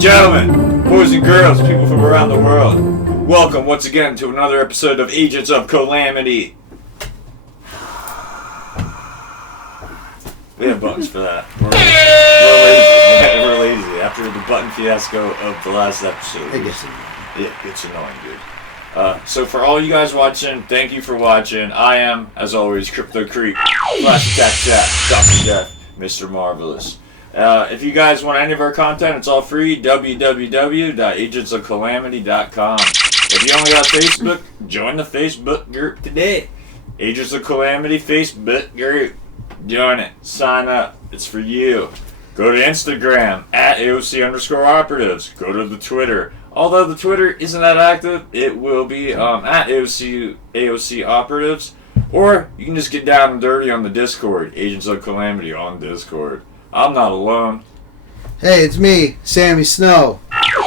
and gentlemen, boys and girls, people from around the world, welcome once again to another episode of Agents of Calamity. We have buttons for that. We're lazy. We're lazy. After the button fiasco of the last episode. It gets annoying, dude. So for all you guys watching, thank you for watching. I am, as always, Crypto Creek, Flash Attack Chat, Dr. Death, Mr. Marvelous. If you guys want any of our content, it's all free. www.agentsofcalamity.com. If you only got Facebook, join the Facebook group today. Agents of Calamity Facebook group. Join it. Sign up. It's for you. Go to Instagram at AOC_operatives. Go to the Twitter. Although the Twitter isn't that active, it will be at AOC operatives. Or you can just get down and dirty on the Discord. Agents of Calamity on Discord. I'm not alone. Hey, it's me, Sammy Snow.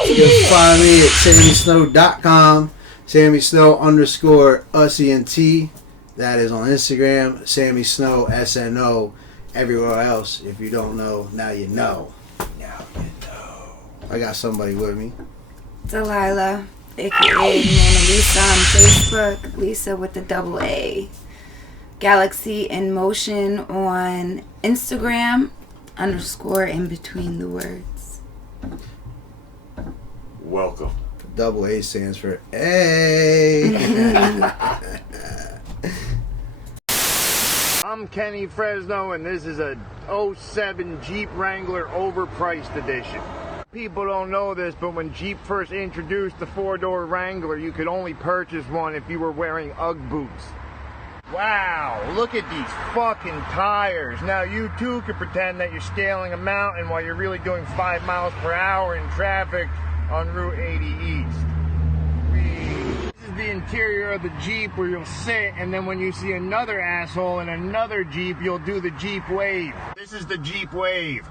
You can find me at sammysnow.com. SammySnow_USENT. That is on Instagram. Sammy Snow, SNO. Everywhere else, if you don't know, now you know. Now you know. I got somebody with me. Delilah, aka Mona Lisa on Facebook. Lisa with the double A. Galaxy in Motion on Instagram. _ in between the words. Welcome. Double A stands for A. I'm Kenny Fresno, and this is a '07 Jeep Wrangler overpriced edition. People don't know this, but when Jeep first introduced the four-door Wrangler, you could only purchase one if you were wearing UGG boots. Wow, look at these fucking tires. Now you too could pretend that you're scaling a mountain while you're really doing 5 miles per hour in traffic on Route 80 East. This is the interior of the Jeep where you'll sit, and then when you see another asshole in another Jeep, you'll do the Jeep wave. This is the Jeep wave.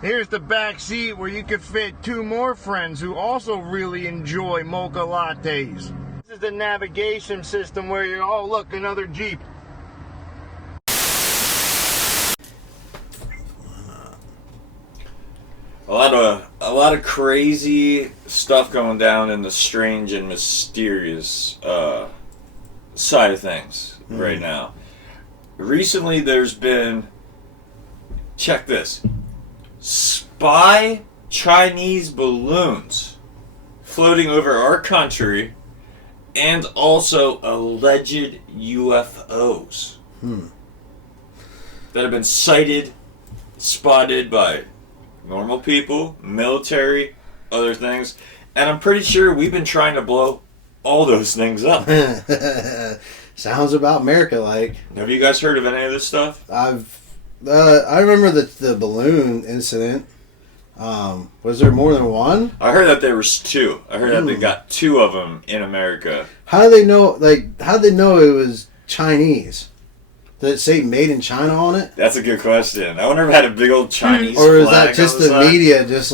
Here's the back seat where you could fit 2 more friends who also really enjoy mocha lattes. This is the navigation system where you're, oh look, another Jeep. A lot of crazy stuff going down in the strange and mysterious side of things right now. Recently there's been, check this, spy Chinese balloons floating over our country and also alleged UFOs that have been sighted, spotted by normal people, military, other things, and I'm pretty sure we've been trying to blow all those things up. Sounds about Merica like. Have you guys heard of any of this stuff? I remember the balloon incident. Was there more than one? I heard that there was 2. I heard that they got 2 of them in America. How did they know? How did they know it was Chinese? Did it say "Made in China" on it? That's a good question. I wonder if it had a big old Chinese or is flag that just on the side? media just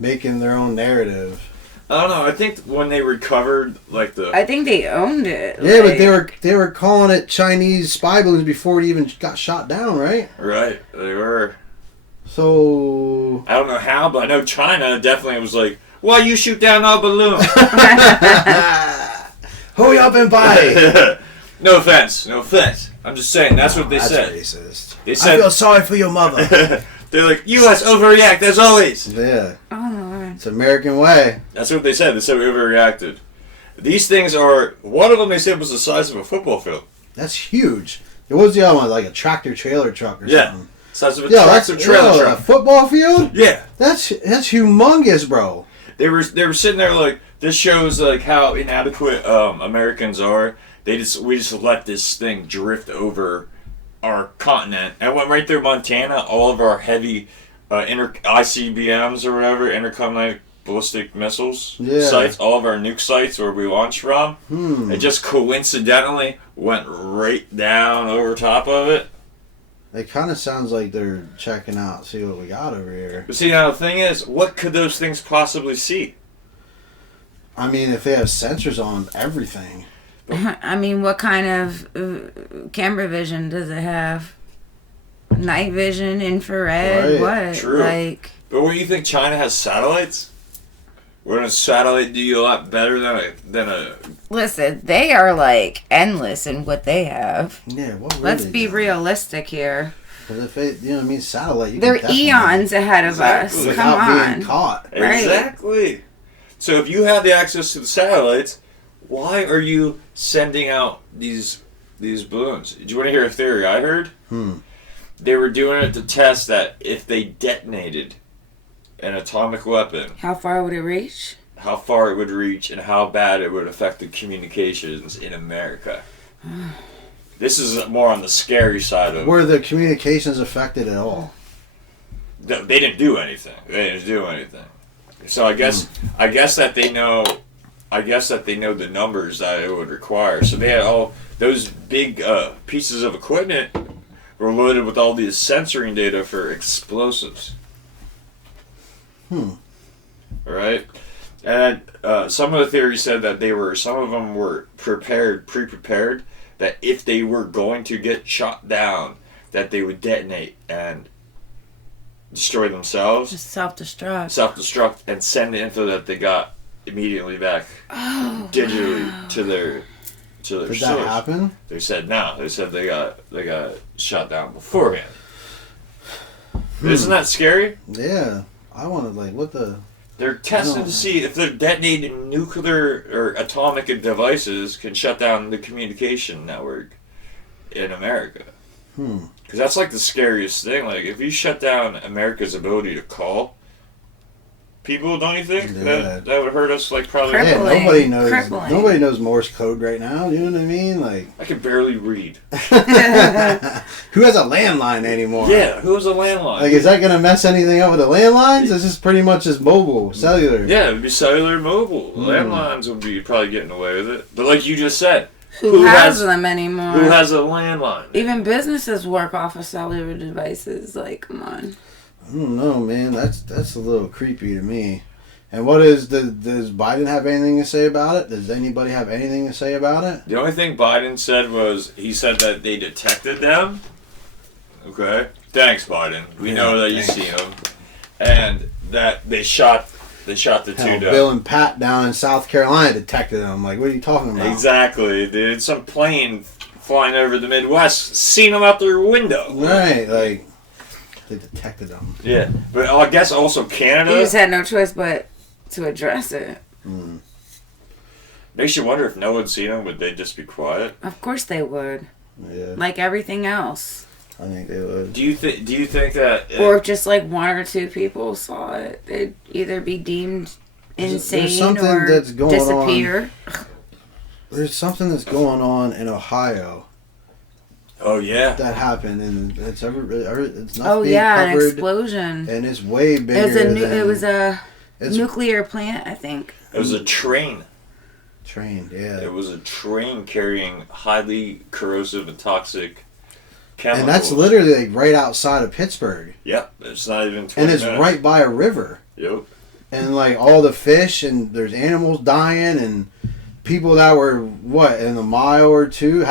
making their own narrative? I don't know. I think when they recovered, I think they owned it. Yeah, but they were calling it Chinese spy balloons before it even got shot down, right? Right, they were. So I don't know how, but I know China definitely was like, "Why you shoot down our balloon?" hurry up and buy it. No offense. I'm just saying that's what they said. Racist. They said, I feel sorry for your mother. They're like, "U.S. overreact as always." Yeah. Oh Lord. It's American way. That's what they said. They said we overreacted. These things are. One of them they said was the size of a football field. That's huge. What was the other one? Like a tractor trailer truck or something? Size of a tractor trailer truck. A football field? Yeah. That's humongous, bro. They were sitting there like, this shows like how inadequate Americans are. We just let this thing drift over our continent and went right through Montana. All of our heavy ICBMs or whatever, intercontinental ballistic missiles sites, all of our nuke sites where we launched from. It just coincidentally went right down over top of it. It kind of sounds like they're checking out, see what we got over here. But see, now the thing is, what could those things possibly see? I mean, if they have sensors on everything. I mean, what kind of camera vision does it have? night vision, infrared, Right. what? True. Like, But what do you think? China has satellites? Wouldn't a satellite do you a lot better than a? listen, they are like endless in what they have. Yeah, what were Let's they be doing? realistic here. Because if it, you know what I mean, satellite, you They're can definitely- eons ahead of Exactly. us. without Come on. being caught. Right. Exactly. So if you have the access to the satellites, why are you sending out these balloons? Do you want to hear a theory I heard? They were doing it to test that if they detonated an atomic weapon, How far would it reach? how far it would reach and how bad it would affect the communications in America. This is more on the scary side of. Were the communications affected at all? They didn't do anything. They didn't do anything. So I guess that they know. I guess that they know the numbers that it would require. So they had all those big pieces of equipment were loaded with all these sensoring data for explosives. Right? And some of the theories said that some of them were pre-prepared, that if they were going to get shot down, that they would detonate and destroy themselves, Just self-destruct. self-destruct, and send the info that they got immediately back digitally to their Did source. that happen? They said no. They said they got shot down beforehand. Isn't that scary? Yeah. I wanted, like, what the... They're testing No. to see if they're detonating nuclear or atomic devices can shut down the communication network in America. Because that's like the scariest thing. Like, if you shut down America's ability to call people, don't you think? Yeah. That would hurt us, like, probably. Cripple. Yeah, Crippling. nobody knows. Crippling. Nobody knows Morse code right now. You know what I mean? Like, I can barely read. who has a landline anymore? Yeah, who has a landline? Like, is that gonna mess anything up with the landlines? It's just pretty much just mobile, cellular. Yeah, it would be cellular mobile. Landlines would be probably getting away with it. But like you just said, Who has them anymore? who has a landline? Even businesses work off of cellular devices. Like, come on. I don't know, man. That's a little creepy to me. And what is does Biden have anything to say about it? Does anybody have anything to say about it? The only thing Biden said was he said that they detected them. Okay. Thanks, Biden. We know that you see them. And that they shot the Hell, two down. Bill and Pat down in South Carolina detected them. Like, what are you talking about? Exactly, dude. Some plane flying over the Midwest, seen them out their window. Right, like they detected them. Yeah, but I guess also You Canada. just had no choice but to address it. Makes you wonder if no one's seen them, would they just be quiet? Of course they would. Yeah, Like everything else. I think they would. Do you think that? Or if just like one or two people saw it, they'd either be deemed insane something or that's going disappear. There's something that's going on in Ohio Oh yeah. that happened, and it's it's not Oh being yeah, an covered, explosion. and it's way bigger. It was a it's nuclear plant, I think. It was a train. trained. Yeah, It was a train carrying highly corrosive and toxic chemicals. and that's literally like right outside of Pittsburgh, Yep. It's not even 20 and it's minutes. right by a river. Yep. And like all the fish, and there's animals dying, and people that were in a mile or two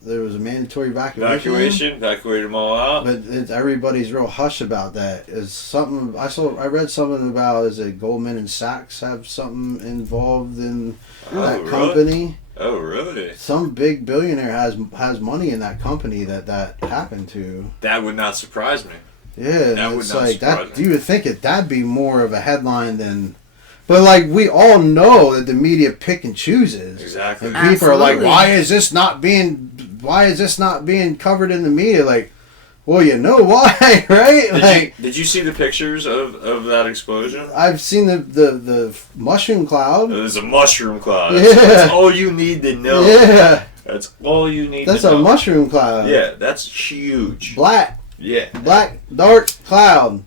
there was a mandatory evacuation. Evacuated them all out. But everybody's real hush about that. Is something I read something about, is it Goldman and Sachs have something involved in that really? company? Oh really? Some big billionaire has money in that company that happened to. That would not surprise me. Yeah, That would it's not like surprise that. me. You would think that'd be more of a headline than. But like we all know that the media pick and chooses. Exactly. And people are like, Absolutely. why is this not being covered in the media? Like, well, you know why, right? Did you see the pictures of that explosion? I've seen the mushroom cloud. There's a mushroom cloud. Yeah. That's all you need to know. Yeah, That's all you need that's to a know. mushroom cloud. Yeah, that's huge. Black, Yeah. dark cloud.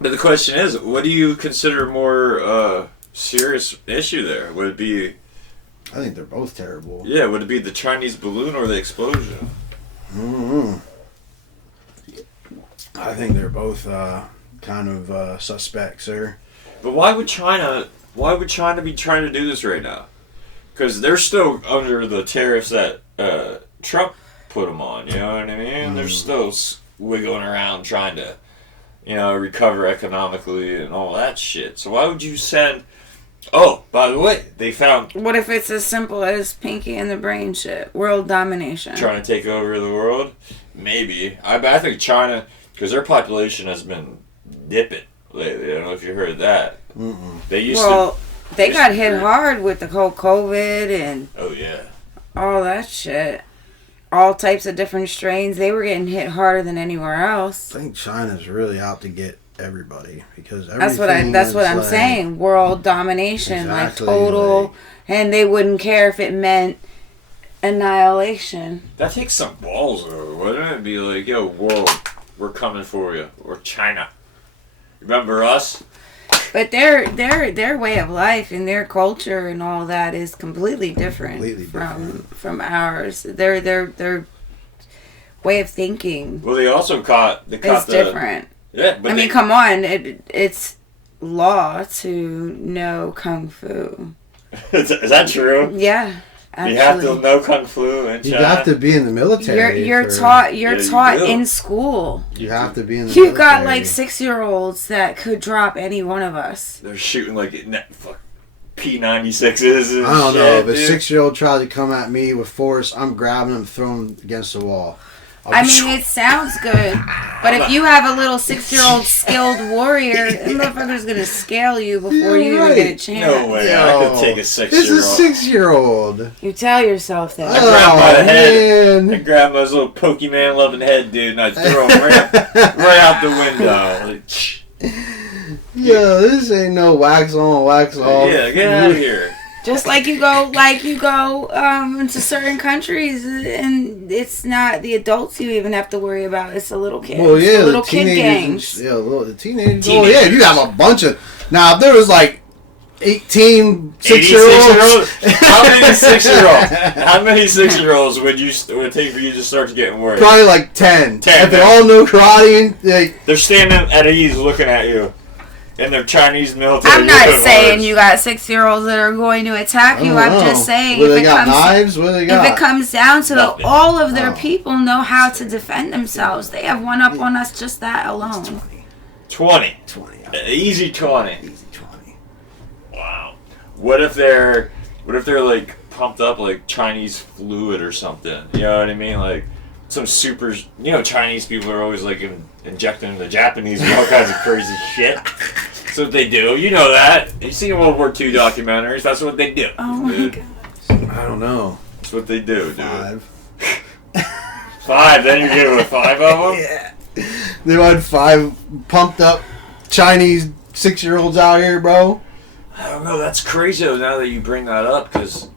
But the question is, what do you consider more serious issue there? Would it be, I think they're both terrible. would it be the Chinese balloon or the explosion? Mm-hmm. I think they're both kind of suspect, sir. But why would China be trying to do this right now? Because they're still under the tariffs that Trump put them on. You know what I mean? They're still wiggling around trying to, recover economically and all that shit. So why would you send... Oh, by the way, they found... What if it's as simple as Pinky and the Brain shit? World domination. Trying to take over the world? Maybe. I think China, because their population has been dipping lately. I don't know if you heard that. Mm-mm. They got hit hard with the whole COVID and... Oh, yeah. All that shit. All types of different strains. They were getting hit harder than anywhere else. I think China's really out to get everybody because that's what I'm saying. World domination, exactly, like total, and they wouldn't care if it meant annihilation. That takes some balls, though, wouldn't it? Be like, yo, world, we're coming for you, or China. Remember us? But their way of life and their culture and all that is completely different, from ours. Their way of thinking. Well, they also caught it's different. Yeah, but come on, it's law to know kung fu. Is that true? Yeah, actually. You have to know kung fu in China. You have to be in the military. You're taught in school. You have to be in the You've military. got like 6-year-olds that could drop any one of us. They're shooting like P96s. I don't know. If a 6-year-old tries to come at me with force, I'm grabbing him, throwing him against the wall. It sounds good, but if you have a little 6-year-old skilled warrior, that motherfucker's gonna scale you before you even get a chance. No way, I could take a 6-year-old. This is a 6-year-old. You tell yourself that. I grab him by the head. I grab his little Pokemon loving head, dude, and I throw him right out the window. Like, yo, this ain't no wax on, wax off. Yeah, get out of here. Just like you go into certain countries, and it's not the adults you even have to worry about. It's the little kids. Well, yeah, the little kid gangs. The teenagers. Oh, yeah, you have a bunch of... Now, if there was like 18 6-year-olds... How many 6-year-olds would it take for you to start to get worried? Probably like 10. If they all know karate and... They're standing at ease looking at you. In their Chinese military. I'm not saying you got 6-year-olds that are going to attack you. I'm just saying if it comes down to it, all of their people know how to defend themselves. They have one up on us just that alone. 20. Easy 20. Easy 20. Wow. What if they're like pumped up like Chinese fluid or something? You know what I mean? Like some super, Chinese people are always like injecting the Japanese with all kinds of crazy shit. That's what they do. You know that. You've seen World War II documentaries. That's what they do. Oh my god. I don't know. That's what they do, dude. 5. 5? Then you're giving 5 of them? Yeah. They had 5 pumped up Chinese 6-year-olds out here, bro. I don't know. That's crazy though, now that you bring that up, because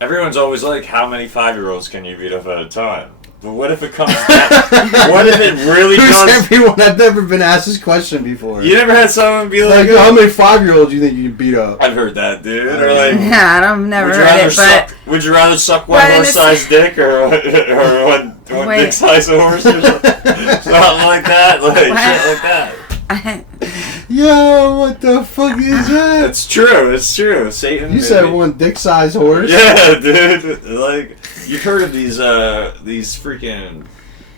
everyone's always like, how many 5-year-olds can you beat up at a time? But what if it comes down? What if it really does? Everyone? I've never been asked this question before. You never had someone be like, how many 5-year-olds do you think you can beat up? I've heard that, dude. Or like, I've never heard it, but... Would you rather suck one horse-sized dick or one dick-sized horse or something? Something like that. Shit like that. Yo, what the fuck is that? It's true. Satan. You said one dick-sized horse? Yeah, dude. Like, you've heard of these freaking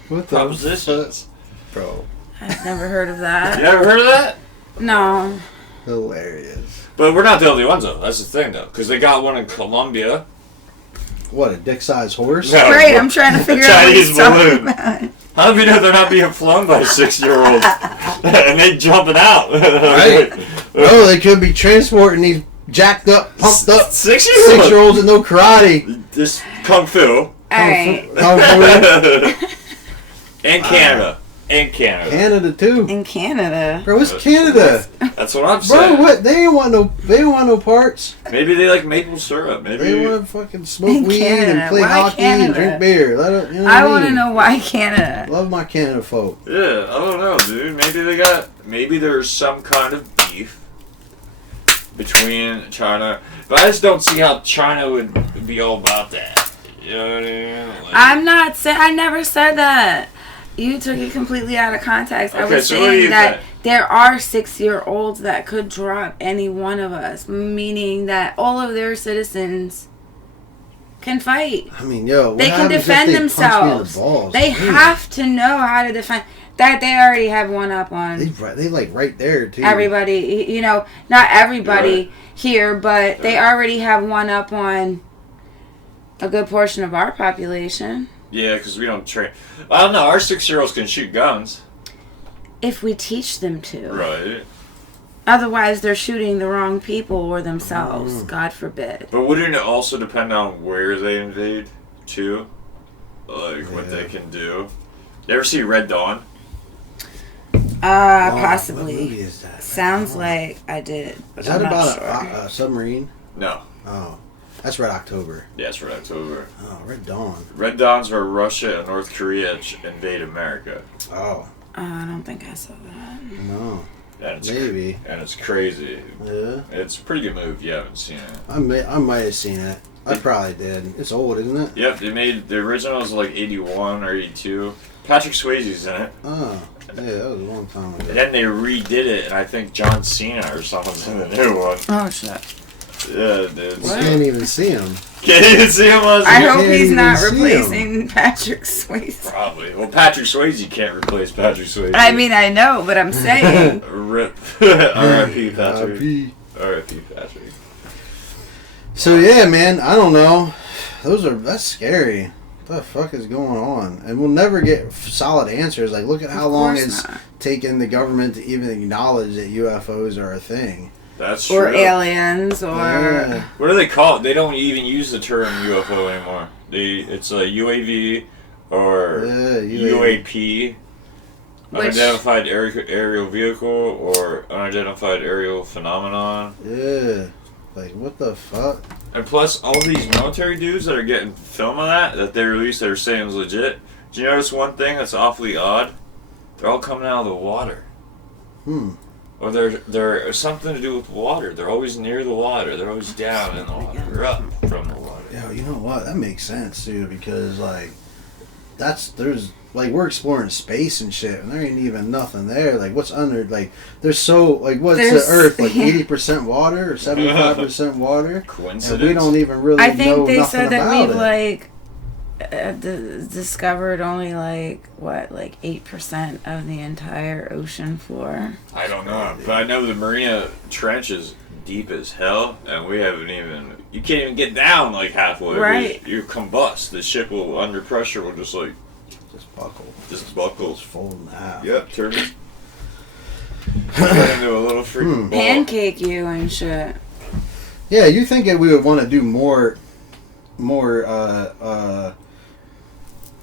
propositions. Bro. I've never heard of that. You never heard of that? No. Hilarious. But we're not the only ones, though. That's the thing, though. Because they got one in Colombia. What, a dick-sized horse? No, great, I'm trying to figure out what he's talking about. How do we know they're not being flown by 6-year-olds? And they jumping out. Right? No, they could be transporting these jacked up, pumped up 6-year-olds that know karate. Just kung fu. Alright. And Canada. Canada too. In Canada. Bro, what's Canada? That's what I'm saying. Bro, what? They ain't want no parts. Maybe they like maple syrup. Maybe they want to fucking smoke weed and play hockey and drink beer. I want to know why Canada. Love my Canada folk. Yeah, I don't know, dude. Maybe there's some kind of beef between China, but I just don't see how China would be all about that. You know what I mean? I never said that. You took it completely out of context. Okay, I was so saying that there are 6-year-olds that could drop any one of us, meaning that all of their citizens can fight. I mean, yo, what They can happens if defend they punch me in the themselves. balls? They Damn. have to know how to defend. That they already have one up on They like right there too. everybody. You know, not everybody Right. here, but they already have one up on a good portion of our population. Yeah, because we don't train. I don't know. Our 6-year-olds can shoot guns. If we teach them to. Right. Otherwise, they're shooting the wrong people or themselves. God forbid. But wouldn't it also depend on where they invade, too? Like, what they can do? You ever see Red Dawn? What Possibly. movie is that? Sounds like I did. Is But that I'm not about sure. a submarine? No. Oh, that's Red October. Yeah, it's Red October. Oh, Red Dawn. Red Dawn's where Russia and North Korea invade America. Oh, I don't think I saw that. no. And it's Maybe. And it's crazy. Yeah. It's a pretty good movie. You haven't seen it. I might have seen it. I probably did. It's old, isn't it? Yep, they made the original was like 81 or 82. Patrick Swayze's in it. Oh, yeah, that was a long time And ago. then they redid it, and I think John Cena or someone's in the new one. Oh, shit. Yeah, dude. You can't even see him. Can't even see him on I screen? hope he's even not see him. replacing Patrick Swayze. Probably. Well, Patrick Swayze can't replace Patrick Swayze. I mean, I know, but I'm saying. Rip. R.I.P. Patrick. R.I.P. R.I.P. Patrick. So yeah, man, I don't know. That's scary. What the fuck is going on? And we'll never get solid answers. Like, look at how Of long course it's not. taken the government to even acknowledge that UFOs are a thing. That's true. Or aliens, or. Yeah. What do they call it? They don't even use the term UFO anymore. It's a UAV or Yeah, UAV. UAP. Which- Unidentified aerial vehicle or unidentified aerial phenomenon. Yeah. Like, what the fuck? And plus, all these military dudes that are getting film of that they released that are saying is legit. Do you notice one thing that's awfully odd? They're all coming out of the water. Or they're something to do with water. They're always near the water. They're always down in the water. Or up from the water. Yo, you know what? That makes sense, too, because, like, we're exploring space and shit, and there ain't even nothing there. Like, what's under, like, what's the Earth? Like, 80% water or 75% water? Coincidence? And we don't even really I know think they nothing said that about we've, it. like, discovered only, like, 8% of the entire ocean floor. I don't know, but I know the Marina Trench is deep as hell, and we haven't even. You can't even get down like halfway. Right. You combust. The ship will, under pressure, will just like Just buckles. fold in half. Yep, turn it. Turn into a little freaking ball. Pancake you and shit. Yeah, you think that we would want to do more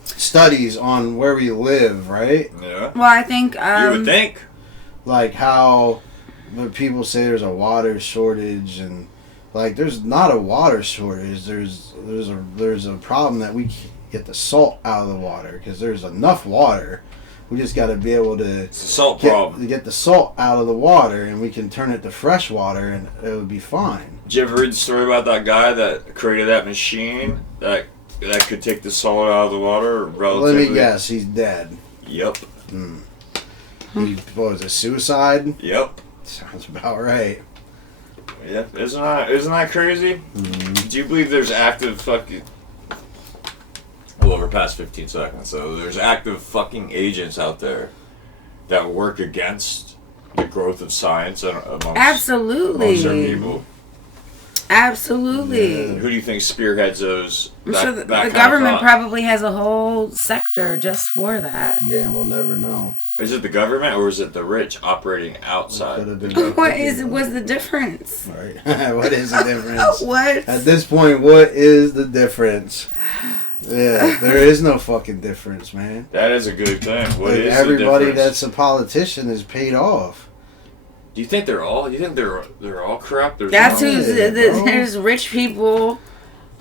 studies on where we live, right? Yeah. Well, I think. You would think. Like how when people say there's a water shortage, and like there's not a water shortage. There's a problem that we can't get the salt out of the water because there's enough water. We just got to be able to It's a salt problem. get the salt out of the water, and we can turn it to fresh water, and it would be fine. Did you ever read the story about that guy that created that machine that could take the salt out of the water relatively? Let me guess, he's dead. Yep. He what was it, suicide? Yep. Sounds about right. Yeah. Isn't that crazy? Do you believe there's active fucking... Well, we're past 15 seconds, so there's active fucking agents out there that work against the growth of science amongst Absolutely. certain people. Absolutely. Who do you think spearheads those? I'm that- sure that the kind of government thought? probably has a whole sector just for that. Yeah, we'll never know. Is it the government or is it the rich operating outside? Could have been. What's the difference? Right. What is the difference? What? At this point, what is the difference? Yeah, there is no fucking difference, man. That is a good thing. What Like, is everybody the difference? that's a politician is paid off. Do you think they're all? You think they're all corrupt? That's no- who's there's rich people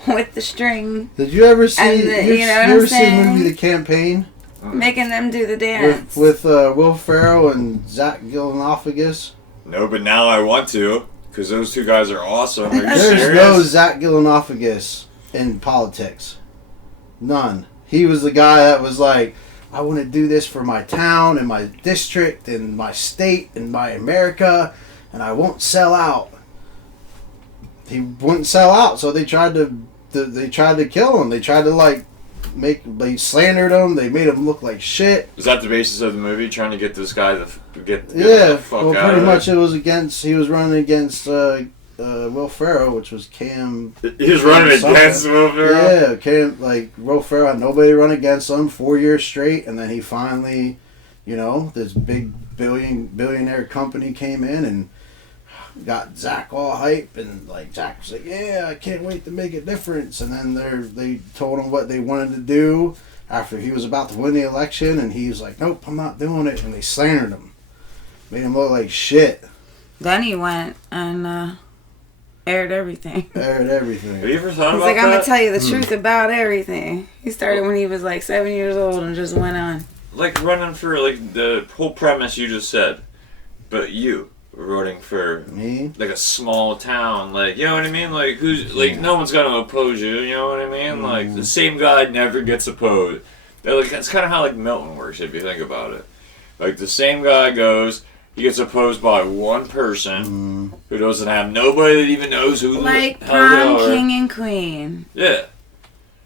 with the string Did you ever see? And the- you know what I'm ever see the saying? movie The Campaign making them do the dance. with Will Ferrell and Zach Galifianakis? No, but now I want to because those two guys are awesome. Are you There's serious? no Zach Galifianakis in politics. None. He was the guy that was like, I want to do this for my town and my district and my state and my America, and I won't sell out. He wouldn't sell out, so they tried to they tried to kill him. They tried to like they slandered him. They made him look like shit. Was that the basis of the movie? Trying to get this guy to get Yeah, the fuck well, out pretty of much there? it was against. He was running against Will Ferrell, which was Cam. He was running something. against Will Ferrell? Yeah, Cam. Like Will Ferrell had nobody run against him 4 years straight, and then he finally, this big billionaire company came in and got Zach all hype, and like Zach was like, "Yeah, I can't wait to make a difference." And then they told him what they wanted to do after he was about to win the election, and he was like, "Nope, I'm not doing it." And they slandered him, made him look like shit. Then he went and aired everything. Aired everything. Have you ever thought He's about like, that? I'm gonna tell you the truth about everything. He started when he was like 7 years old and just went on. Like running for like the whole premise you just said, but you running for Me? like a small town, like, you know what I mean? Like, who's like, no one's gonna oppose you, you know what I mean? Like, the same guy never gets opposed. Like, that's kind of how like Milton works if you think about it. Like, the same guy goes, he gets opposed by one person who doesn't have nobody that even knows who Like the hell they prom are. king and queen. Yeah.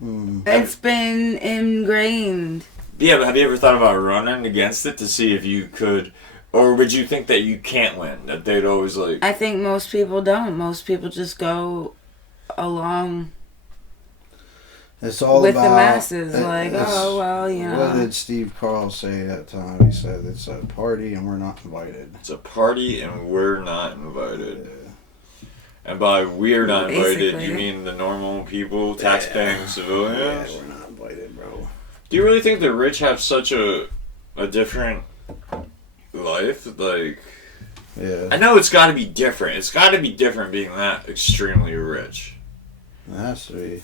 It's been ingrained. Yeah, but have you ever thought about running against it to see if you could, or would you think that you can't win? That they'd always like. I think most people don't. Most people just go along It's all with about the masses. it- Like, it's- oh, well, What did Steve Carell say that time? He said it's a party and we're not invited. It's a party and we're not invited. And by we're not invited, Basically. you mean the normal people, tax-paying civilians? Yeah, we're not invited, bro. Do you really think the rich have such a different life? Like, Yeah, I know it's got to be different. It's got to be different being that extremely rich. it has to be.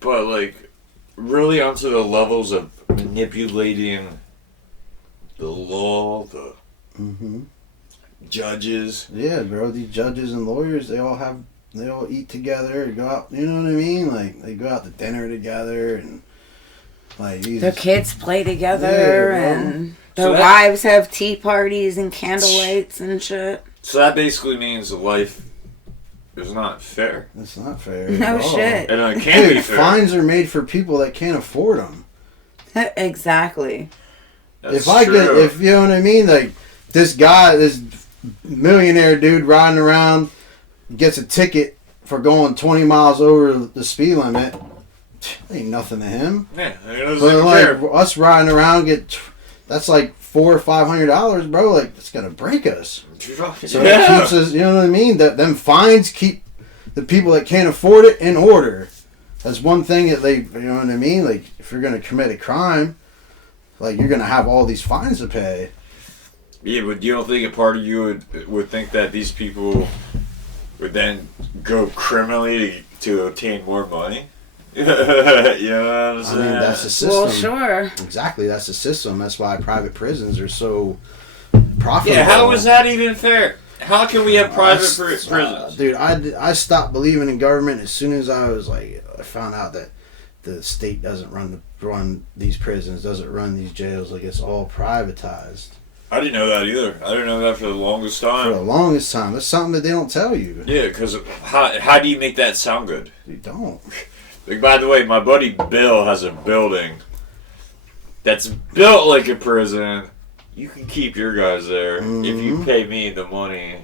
But, like, really onto the levels of manipulating the law, the judges. Yeah, bro. These judges and lawyers, they all eat together, go out. You know what I mean? Like they go out to dinner together, and like their kids play together, Yeah, and So their that- wives have tea parties and candlelights and shit. So that basically means life is not fair. That's not fair. No at all. shit. And it can't be Dude, fair. fines are made for people that can't afford them. Exactly. That's If I true. get, if you know what I mean, like this guy, this millionaire dude riding around gets a ticket for going 20 miles over the speed limit, ain't nothing to him. Yeah, it doesn't But even like care. us riding around that's like $400 or $500, bro. Like it's gonna break us. So it keeps us. You know what I mean? That them fines keep the people that can't afford it in order. That's one thing that they. You know what I mean? Like if you're gonna commit a crime, like you're gonna have all these fines to pay. Yeah, but you don't think a part of you would think that these people would then go criminally to obtain more money? You know what I'm I saying? mean, that's the system. Well, sure. Exactly, that's the system. That's why private prisons are so profitable. Yeah, how is that even fair? How can we have private prisons? Dude, I stopped believing in government as soon as I found out that the state doesn't run these prisons, doesn't run these jails. Like it's all privatized. I didn't know that either. I didn't know that for the longest For time. the longest time, that's something that they don't tell you. Yeah, because how do you make that sound good? You don't. Like, by the way, my buddy Bill has a building that's built like a prison. You can keep your guys there if you pay me the money,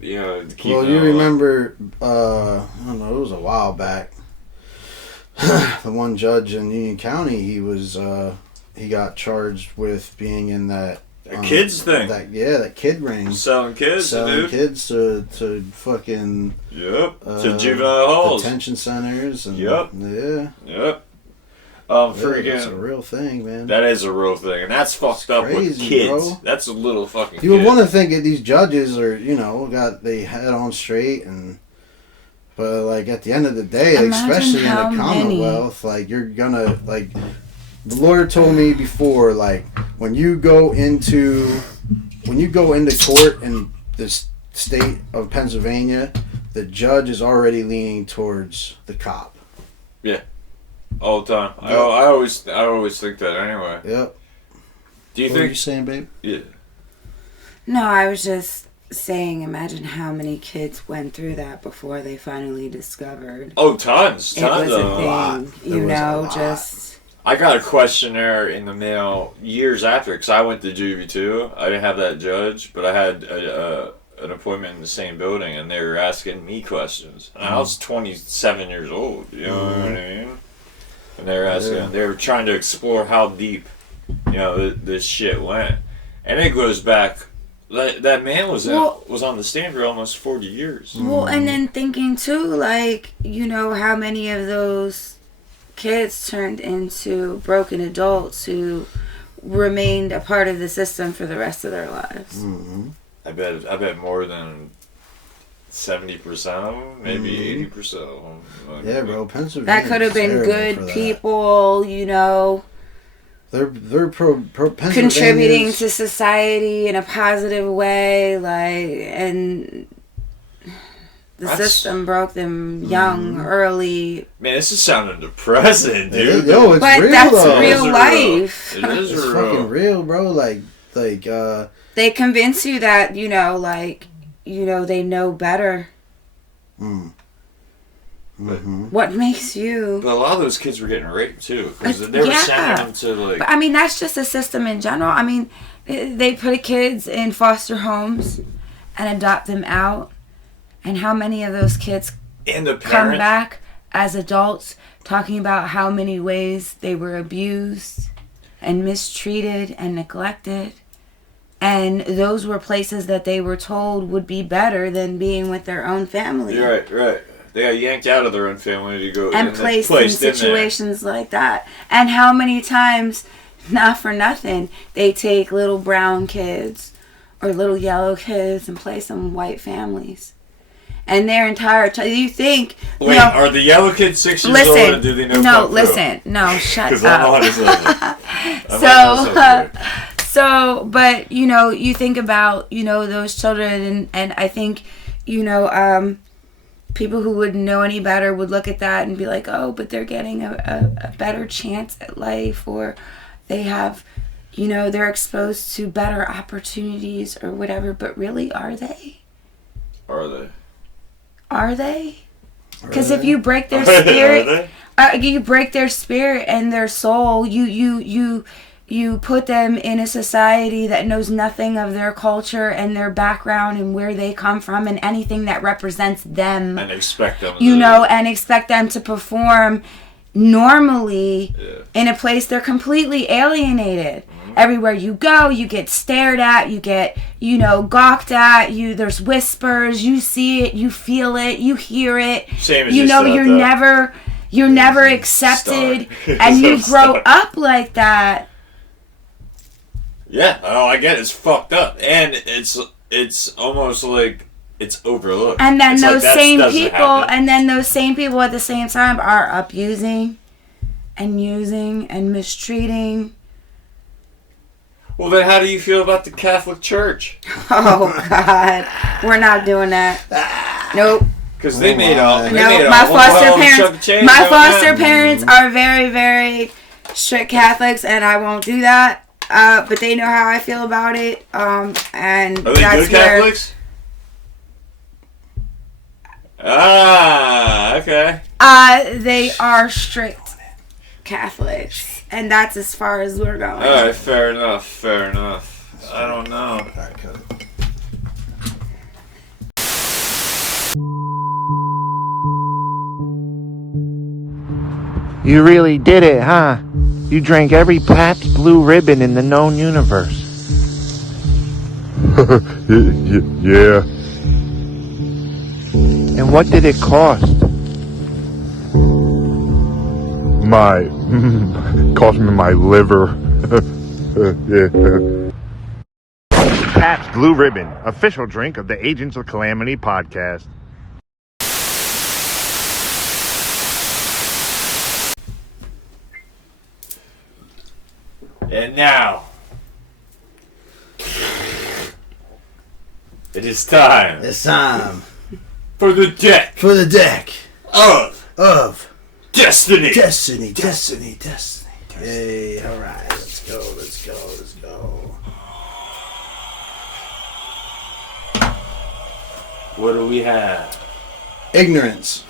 to keep Well, them you alive. remember, I don't know, it was a while back. The one judge in Union County, he got charged with being in that kids thing. That kid ring. Selling kids, Selling dude. kids to fucking Yep. To juvenile halls. detention centers and Yep. yeah. Yep. It's a Freaking. real thing, man. That is a real thing, and that's fucked up with crazy, kids. bro. That's a little fucking. You would kid. want to think that these judges are, they head on straight, but like at the end of the day, like, Imagine especially in a how many. Commonwealth, like you're gonna like. The lawyer told me before, like when you go into court in this state of Pennsylvania, the judge is already leaning towards the cop. all the time. Yep. I always think that anyway. Yep. Do you What are you think? saying, babe? Yeah. No, I was just saying, imagine how many kids went through that before they finally discovered Oh, tons it was of a them. thing. You know, just I got a questionnaire in the mail years after, because I went to juvie too. I didn't have that judge, but I had an appointment in the same building, and they were asking me questions. And I was 27 years old, you know what I mean? And they were asking, they were trying to explore how deep, you know, this shit went. And it goes back, that man was on the stand for almost 40 years. well, and then thinking too, like, you know, how many of those kids turned into broken adults who remained a part of the system for the rest of their lives. Mm-hmm. I bet more than 70% of them, maybe 80% of them. Yeah, bro, Pennsylvania. That could have been good people, you know. They're pro contributing to society in a positive way, like, and the system broke them young, early. Man, this is sounding depressing, dude. Yo, it's but real, that's though. real life. It is it's real. fucking real, bro. Like, they convince you that, you know, like, you know, they know better. What makes you... But a lot of those kids were getting raped, too. Because they were sending them to, like... But, I mean, that's just a system in general. I mean, they put kids in foster homes and adopt them out. And how many of those kids come back as adults talking about how many ways they were abused and mistreated and neglected. And those were places that they were told would be better than being with their own family. Right. They got yanked out of their own family to go and placed in situations like that. And how many times, not for nothing, they take little brown kids or little yellow kids and place them in white families. And their entire time, you think... Wait, are the yellow kids 6 years old, or do they know? No, listen. No, shut up. Because I'm honest. So, but, you know, you think about, you know, those children, and I think, you know, people who wouldn't know any better would look at that and be like, oh, but they're getting a better chance at life, or they have, you know, they're exposed to better opportunities or whatever. But really, are they? Are they? Because if you break their spirit, you break their spirit and their soul, you put them in a society that knows nothing of their culture and their background and where they come from and anything that represents them. And expect them and expect them to perform normally in a place they're completely alienated. Everywhere you go, you get stared at, you get, you know, gawked at, there's whispers, you see it, you feel it, you hear it. Same as you know, you're never accepted and you grow up like that. Yeah, I get it. It's fucked up, and it's almost like it's overlooked. And then it's those like same people, at the same time are abusing and using and mistreating. Well, then how do you feel about the Catholic Church? Oh God, we're not doing that. Nope. Because they made all. My foster parents are very, very strict Catholics, and I won't do that. But they know how I feel about it. And are they good Catholics? Okay. They are strict Catholics, and that's as far as we're going. All right, fair enough. I don't know. You really did it, huh? You drank every Pabst Blue Ribbon in the known universe. Yeah. And what did it cost? Cost me my liver. Yeah. Pabst Blue Ribbon, official drink of the Agents of Calamity podcast. And now, it is time. It's time for the deck. Of Destiny. Destiny. Hey, all right, let's go. What do we have? Ignorance.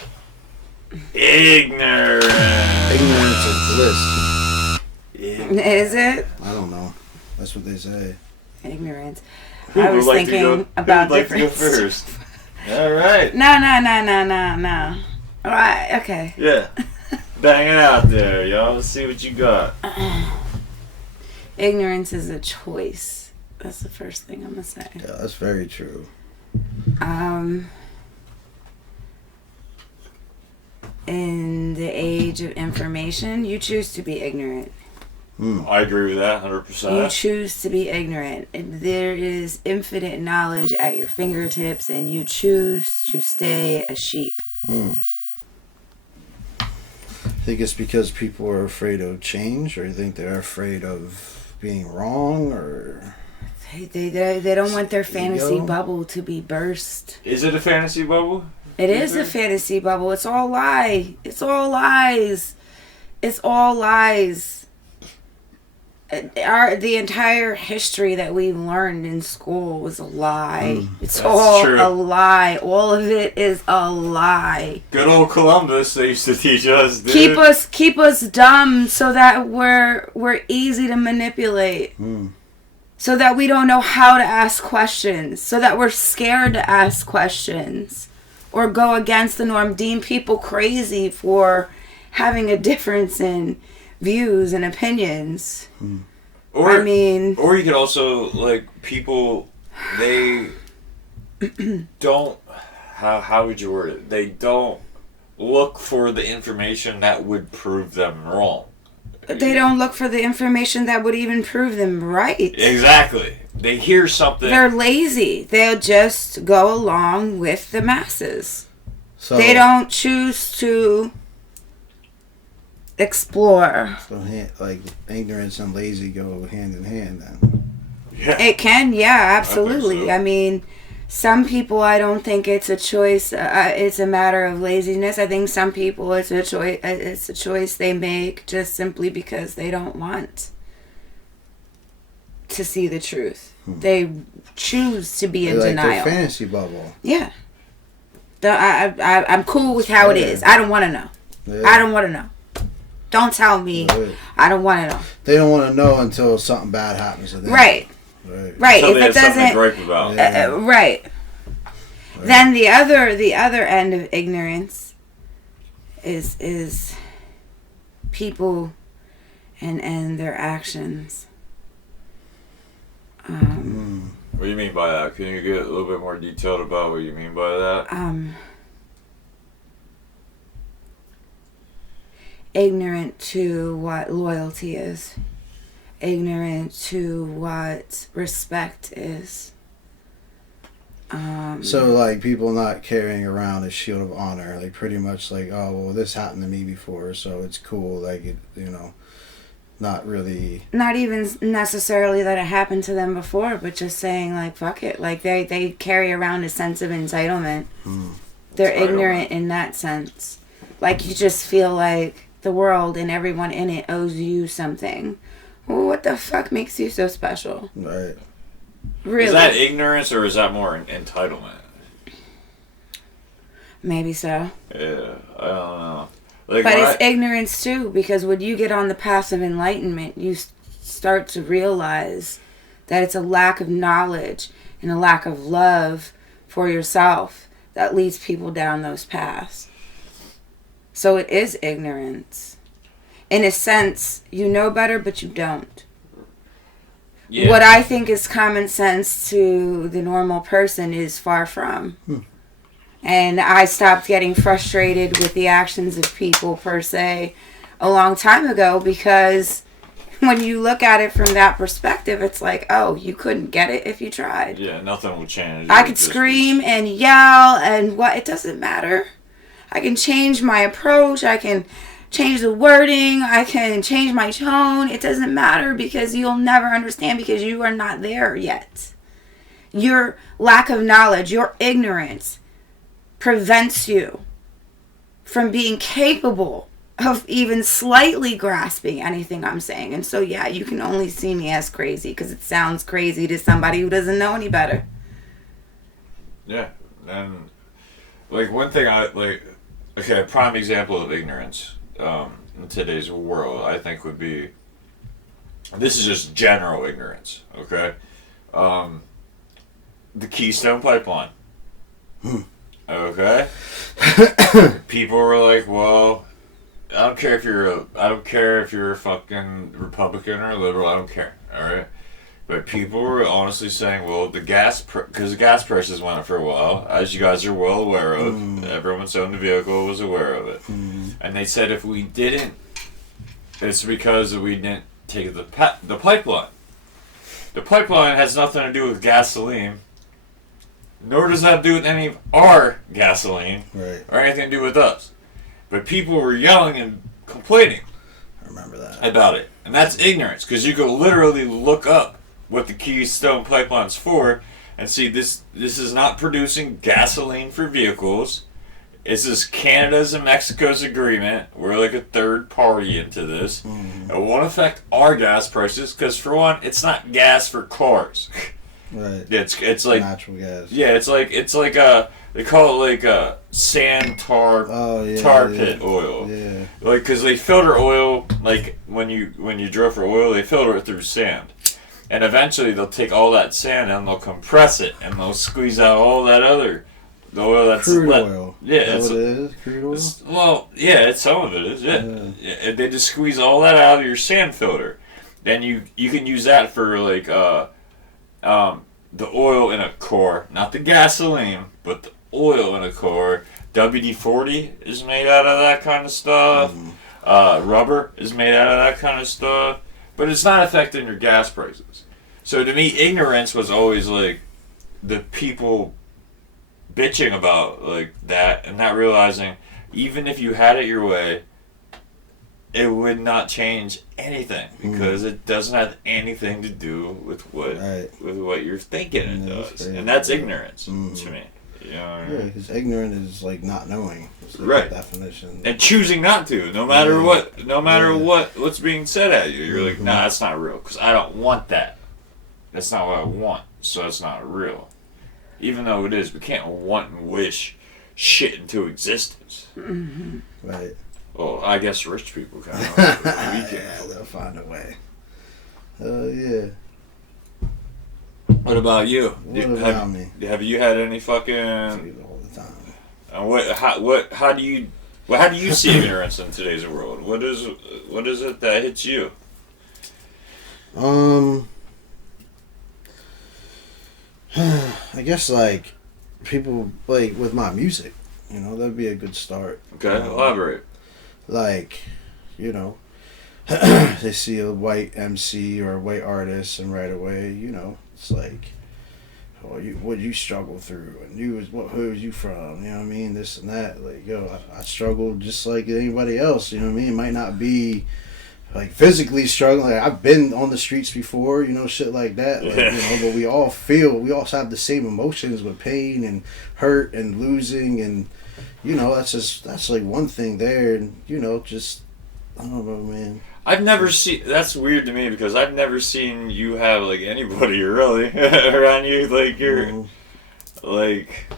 Ignorance. Ignorance is bliss. Is it? I don't know. That's what they say. Ignorance. Who I would was like to thinking go- about who would like to go different. first? All right. No. All right. Okay. Yeah. Bang it out there, y'all. Let's see what you got. Ignorance is a choice. That's the first thing I'm gonna say. Yeah, that's very true. In the age of information, you choose to be ignorant. I agree with that 100%. You choose to be ignorant. There is infinite knowledge at your fingertips, and you choose to stay a sheep. I think it's because people are afraid of change, or you think they're afraid of being wrong, or They don't want their fantasy Ego? bubble to be burst. Is it a fantasy bubble? It is a fantasy bubble. It's all lie. It's all lies. It's all lies. The entire history that we learned in school was a lie. It's That's all true. a lie. All of it is a lie. Good old Columbus, they used to teach us, dude. Keep us dumb so that we're easy to manipulate. So that we don't know how to ask questions. So that we're scared to ask questions. Or go against the norm. Deem people crazy for having a difference in views and opinions. Or, I mean... Or you could also, like, people, they don't... How would you word it? They don't look for the information that would prove them wrong. They don't look for the information that would even prove them right. Exactly. They hear something. They're lazy. They'll just go along with the masses. so They don't choose to explore. So, like, ignorance and lazy go hand in hand. Then Yeah. It can, yeah, absolutely. so. I mean, some people, I don't think it's a choice. It's a matter of laziness. I think some people, it's a choice. It's a choice they make just simply because they don't want to see the truth. They choose to be in like denial. their fantasy bubble. Yeah. I'm cool with how it is. I don't want to know. Yeah. I don't want to know. Don't tell me. Right. I don't want to know. They don't want to know until something bad happens to them. Right. Right. So If they it have something to doesn't. gripe about. Yeah. Right. Then the other end of ignorance is people and their actions. What do you mean by that? Can you get a little bit more detailed about what you mean by that? Ignorant to what loyalty is. Ignorant to what respect is. So, like, people not carrying around a shield of honor, like, pretty much like, oh, well, this happened to me before, so it's cool, like, it, not really. Not even necessarily that it happened to them before, but just saying, like, fuck it. Like, they carry around a sense of entitlement. They're Entitlement. ignorant in that sense. Like, you just feel like the world and everyone in it owes you something. Well, what the fuck makes you so special? Right. Really? Is that ignorance or is that more entitlement? Maybe so. Yeah, I don't know. Like, But when it's ignorance too, because when you get on the path of enlightenment, you start to realize that it's a lack of knowledge and a lack of love for yourself that leads people down those paths. So it is ignorance. In a sense, you know better, but you don't. Yeah. What I think is common sense to the normal person is far from. And I stopped getting frustrated with the actions of people per se a long time ago, because when you look at it from that perspective, it's like, oh, you couldn't get it if you tried. Yeah, nothing will change. I could scream and yell and what, it doesn't matter. I can change my approach, I can change the wording, I can change my tone. It doesn't matter because you'll never understand because you are not there yet. Your lack of knowledge, your ignorance prevents you from being capable of even slightly grasping anything I'm saying. And so, yeah, you can only see me as crazy because it sounds crazy to somebody who doesn't know any better. Yeah, And like one thing a prime example of ignorance in today's world, I think would be, this is just general ignorance, okay? The Keystone Pipeline. Okay? People were like, well, I don't care if you're a fucking Republican or a liberal, I don't care, alright? But people were honestly saying, well, because the gas prices went up for a while, as you guys are well aware of, everyone that's owned a vehicle was aware of it. And they said if we didn't, it's because we didn't take the pipeline. The pipeline has nothing to do with gasoline, nor does that have to do with any of our gasoline, Right. or anything to do with us. But people were yelling and complaining. I remember that. About it. And that's ignorance, because you could literally look up what the Keystone Pipeline's for and see this is not producing gasoline for vehicles. This is Canada's and Mexico's agreement. We're like a third party into this. It won't affect our gas prices, because for one, it's not gas for cars. Right. It's like natural gas. Yeah, it's like they call it like a sand tar pit oil. Yeah. Like, cause they filter oil, like when you drill for oil, they filter it through sand, and eventually they'll take all that sand and they'll compress it and they'll squeeze out all that the oil that's crude oil. Yeah, is that what it is? Crude oil. Well, yeah, some of it is. Yeah, they just squeeze all that out of your sand filter. Then you can use that for like the oil in a car, not the gasoline, but the oil in a car. WD-40 is made out of that kind of stuff. Rubber is made out of that kind of stuff. But it's not affecting your gas prices. So to me, ignorance was always like the people bitching about like that and not realizing even if you had it your way, it would not change anything because it doesn't have anything to do with what you're thinking it does, and that's ignorance to me. You know what I mean? Yeah, because ignorant is like not knowing. It's like right. The definition. And choosing not to, no matter what's being said at you. You're like, nah, that's not real because I don't want that. That's not what I want, so it's not real. Even though it is, we can't want and wish shit into existence. Right. Well, I guess rich people can. Yeah, they'll find a way. Yeah. What about you? What about me? Have you had any fucking? All the time. And how do you see ignorance in today's world? What is it that hits you? I guess like people like with my music, that'd be a good start. Okay, elaborate. Like, they see a white MC or a white artist, and right away, it's like, oh, what you struggle through, and who was you from? You know what I mean? This and that. Like, yo, I struggle just like anybody else. You know what I mean? It might not be like physically struggling. Like, I've been on the streets before, shit like that. Like, but we all have the same emotions with pain and hurt and losing, and that's like one thing there, and just I don't know, man. That's weird to me because I've never seen you have like anybody really around you like you're like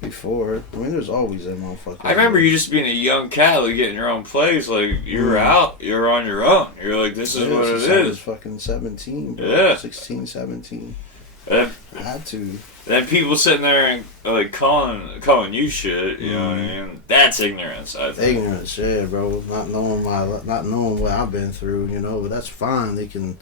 before. I mean, there's always that motherfucker. I remember you just being a young cat, like getting your own place, like you're out, you're on your own. You're like, this is what it is. I was fucking 17, bro. Yeah. 16, 17. I had to. Then people sitting there and like calling you shit, you know what I mean? That's ignorance, I think. Ignorance, yeah, bro. Not knowing what I've been through, but that's fine. They can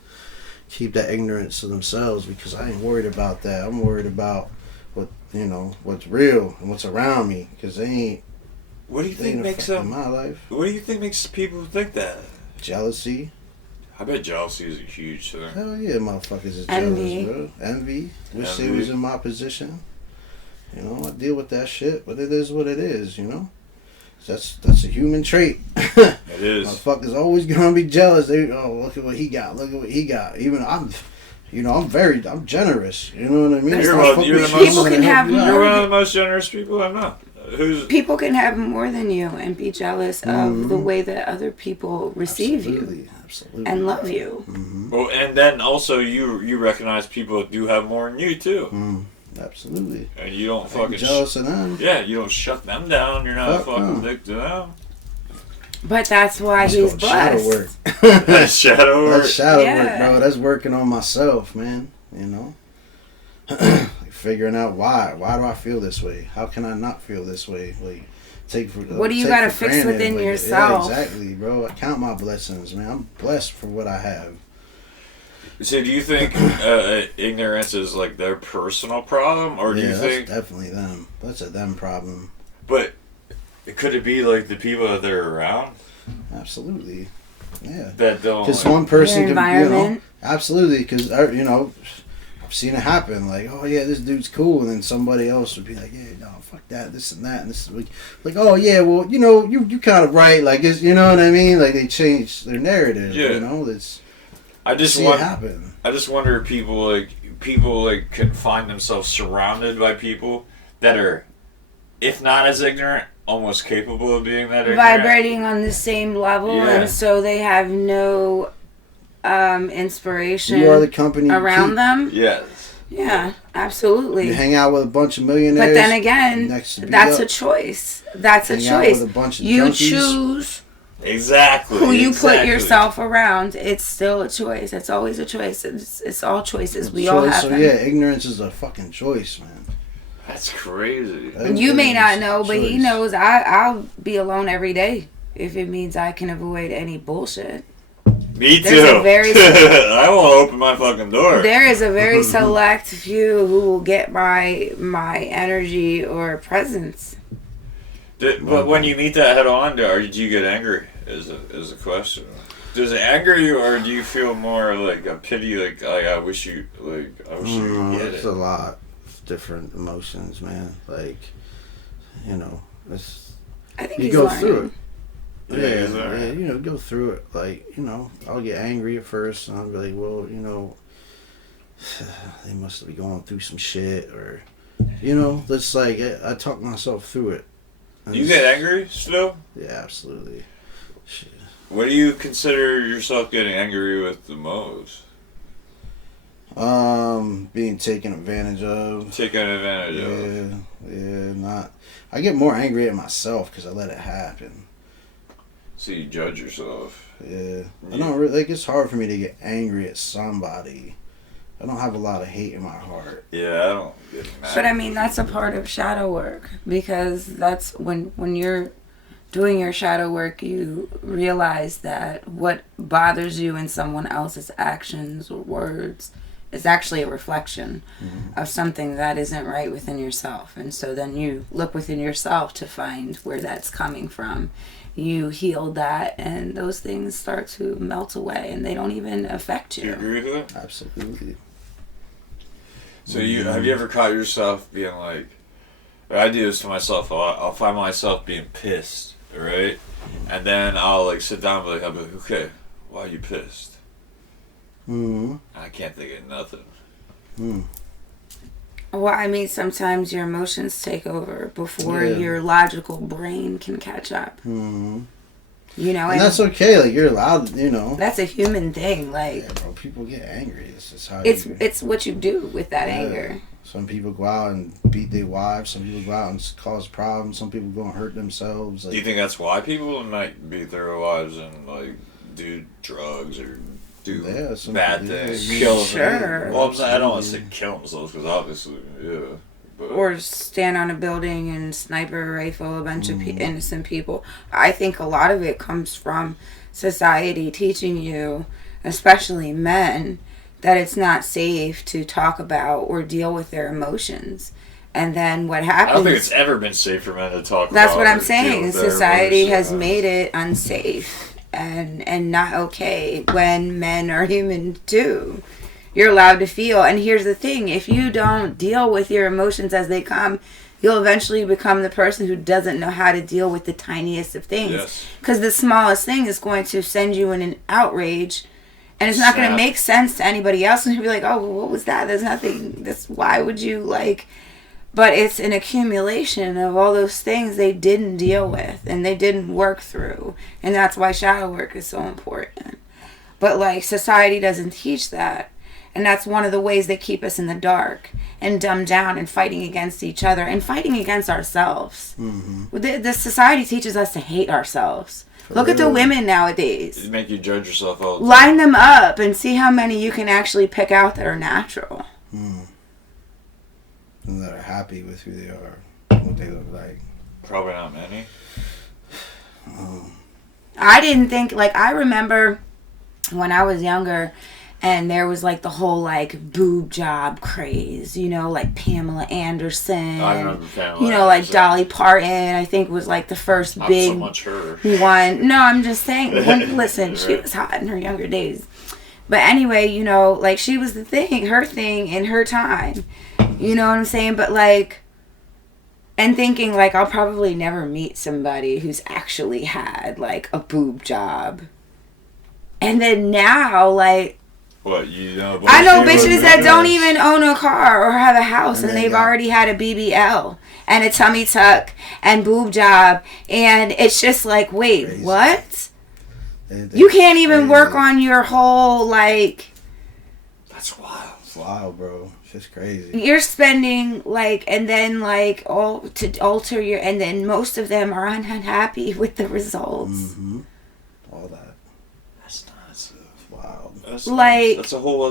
keep that ignorance to themselves because I ain't worried about that. I'm worried about what's real and what's around me because they ain't. What do you think makes them? My life. What do you think makes people think that? Jealousy. I bet jealousy is a huge thing. Hell yeah, motherfuckers is Envy. jealous, bro. Envy. Wish they was in my position. I deal with that shit, but it is what it is, That's a human trait. It is. Motherfuckers always gonna be jealous. Look at what he got. Look at what he got. Even I'm generous. You know what I mean? You're one of the most generous people I know. People can have more than you and be jealous of the way that other people receive you. Absolutely. And love you. Well, and then also you recognize people that do have more than you too. Absolutely. And you don't I'm fucking jealous of them. yeah, you don't shut them down. You're not Fuck fucking no. dick to them. But that's why That's he's called blessed. shadow work. That's shadow work. That's shadow Yeah. work, bro. That's working on myself, man. You know? Like figuring out why. Why do I feel this way? How can I not feel this way? Like, What do you gotta fix within yourself? Yeah, exactly, bro. I count my blessings, man. I'm blessed for what I have. So do you think ignorance is like their personal problem, or do you that's think? definitely them. That's a them problem. But could it be like the people that they're around Absolutely. Yeah. that don't? Because Like, one person Your can, environment. absolutely. Because I've seen it happen. Like, oh yeah, this dude's cool, and then somebody else would be like, yeah, no, fuck that, this and that, and this is like, oh yeah, well, you kind of right. Like, it's, you know what I mean? Like, they change their narrative. Yeah. You know, it's. I just See it happen. I just wonder if people can find themselves surrounded by people that are, if not as ignorant, almost capable of being that ignorant. Vibrating on the same level, Yeah. and so they have no inspiration You are the company you around keep. them. Yes. Yeah, absolutely. You hang out with a bunch of millionaires. But then again, next to beat that's up. a choice. That's a Hang out choice. with a bunch of You junkies. choose Exactly. who you put exactly. yourself around. It's still a choice. It's always a choice. It's all choices. We all Choice, have so them. yeah, ignorance is a fucking choice, man. That's crazy. You may not Ignorance is know, a but he choice. knows. I'll be alone every day if it means I can avoid any bullshit. Me There's too. a very- I won't open my fucking door. There is a very select few who will get my energy or presence. But when you meet that head on, do you get angry? Is a question. Does it anger you, or do you feel more like a pity? Like I wish you could get It's it. a lot of different emotions, man. Like, it's I think you he's go learning. through it. Yeah, is that right? Go through it. Like, I'll get angry at first, and I'll be like, well, they must be going through some shit, or, that's like I talk myself through it. And You it's- get angry still? Yeah, absolutely. Shit. What do you consider yourself getting angry with the most? Being taken advantage of. Taking advantage of. Not. I get more angry at myself because I let it happen. So you judge yourself. Yeah, I don't really it's hard for me to get angry at somebody. I don't have a lot of hate in my heart. Yeah, I don't get mad. But I mean, that's a part of shadow work, because that's when you're doing your shadow work, you realize that what bothers you in someone else's actions or words is actually a reflection of something that isn't right within yourself. And so then you look within yourself to find where that's coming from. You heal that, and those things start to melt away, and they don't even affect Do you you. agree with that? Absolutely. So have you ever caught yourself being like, I do this to myself a lot. I'll find myself being pissed, right? And then I'll like sit down and I'll be like, okay, why are you pissed? Mm-hmm. I can't think of nothing. Well, I mean, sometimes your emotions take over before Yeah. your logical brain can catch up. Mm-hmm. And And that's okay. Like, you're allowed. that's a human thing. Like, Yeah, bro. People get angry. This is how. it's what you do with that anger. Some people go out and beat their wives. Some people go out and cause problems. Some people go and hurt themselves. Like, Do you think that's why people might beat their wives and like do drugs or do Yeah, some bad people- things, yeah, kill Sure. Well, I don't want to say kill themselves because obviously, yeah. But Or stand on a building and sniper rifle a bunch of innocent people. I think a lot of it comes from society teaching you, especially men, that it's not safe to talk about or deal with their emotions. And then what happens... I don't think it's ever been safe for men to talk That's about what I'm or deal saying. with their Society emotions. has made it unsafe and not okay when men are human too. You're allowed to feel. And here's the thing. If you don't deal with your emotions as they come, you'll eventually become the person who doesn't know how to deal with the tiniest of things. Yes. Because the smallest thing is going to send you in an outrage. And it's not going to Snap. make sense to anybody else. And you'll be like, oh, well, what was that? There's nothing. Why would you like... But it's an accumulation of all those things they didn't deal with and they didn't work through. And that's why shadow work is so important. But like society doesn't teach that. And that's one of the ways they keep us in the dark and dumb down and fighting against each other and fighting against ourselves. The society teaches us to hate ourselves. Look at the women nowadays. It make you judge yourself all the time. Line them up and see how many you can actually pick out that are natural. And that are happy with who they are, what they look like. Probably not many. I didn't think, like, I remember when I was younger and there was like the whole like boob job craze, you know, like Pamela Anderson. I remember Pamela You know, like Anderson. Dolly Parton, I think was like the first Not big so much her. one. No, I'm just saying, listen, she was hot in her younger days. But anyway, you know, like she was the thing, her thing in her time. You know what I'm saying? But like, and thinking like I'll probably never meet somebody who's actually had like a boob job. And then now, like, What, you know? I know bitches that don't even own a car or have a house and they've already had a BBL and a tummy tuck and boob job, and it's just like, wait, Crazy. what? You can't even crazy. work on your whole, like, That's wild. It's wild, bro. It's just crazy. you're spending like, and then like all to alter your, and then most of them are unhappy with the results. All that. That's nuts. It's wild. That's Like- that's a whole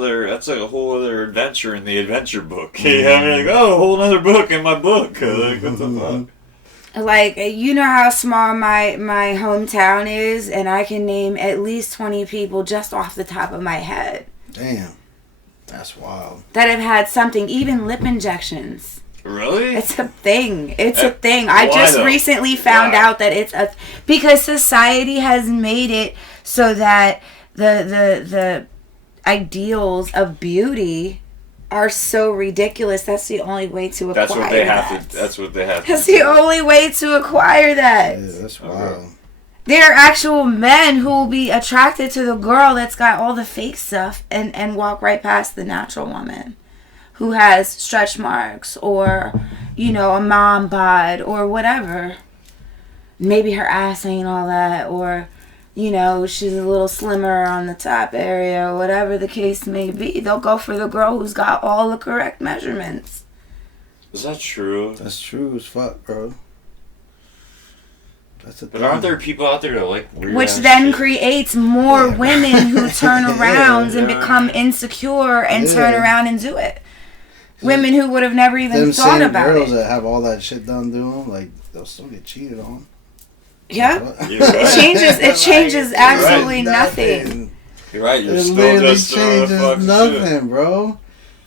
other adventure in the adventure book. Yeah, I'm like, oh, a whole other book in my book. Like, what the fuck? Like, you know how small my hometown is, and I can name at least 20 people just off the top of my head Damn. That's wild. that have had something, even lip injections. Really? It's a thing. It's a thing. I Why just though? recently found Why? out that it's a, because society has made it so that the ideals of beauty are so ridiculous. That's the only way to acquire That's what they have that. to. That's what they have That's to. the only way to acquire that. Yeah, that's wild. There are actual men who will be attracted to the girl that's got all the fake stuff and walk right past the natural woman who has stretch marks or, you know, a mom bod or whatever. Maybe her ass ain't all that, or, you know, she's a little slimmer on the top area, or whatever the case may be. They'll go for the girl who's got all the correct measurements. Is that true? That's true as fuck, bro. That's the But thing. aren't there people out there that like weird Which ass then shit? creates more women who turn around and Yeah. become insecure and Yeah. turn around and do it. Women who would have never even Them thought same about girls it. that have all that shit done to them, like, they'll still get cheated on. Yeah. What? You're right. It changes You're absolutely right. nothing. You're right. You're It still literally just changes fucking nothing, shit. bro.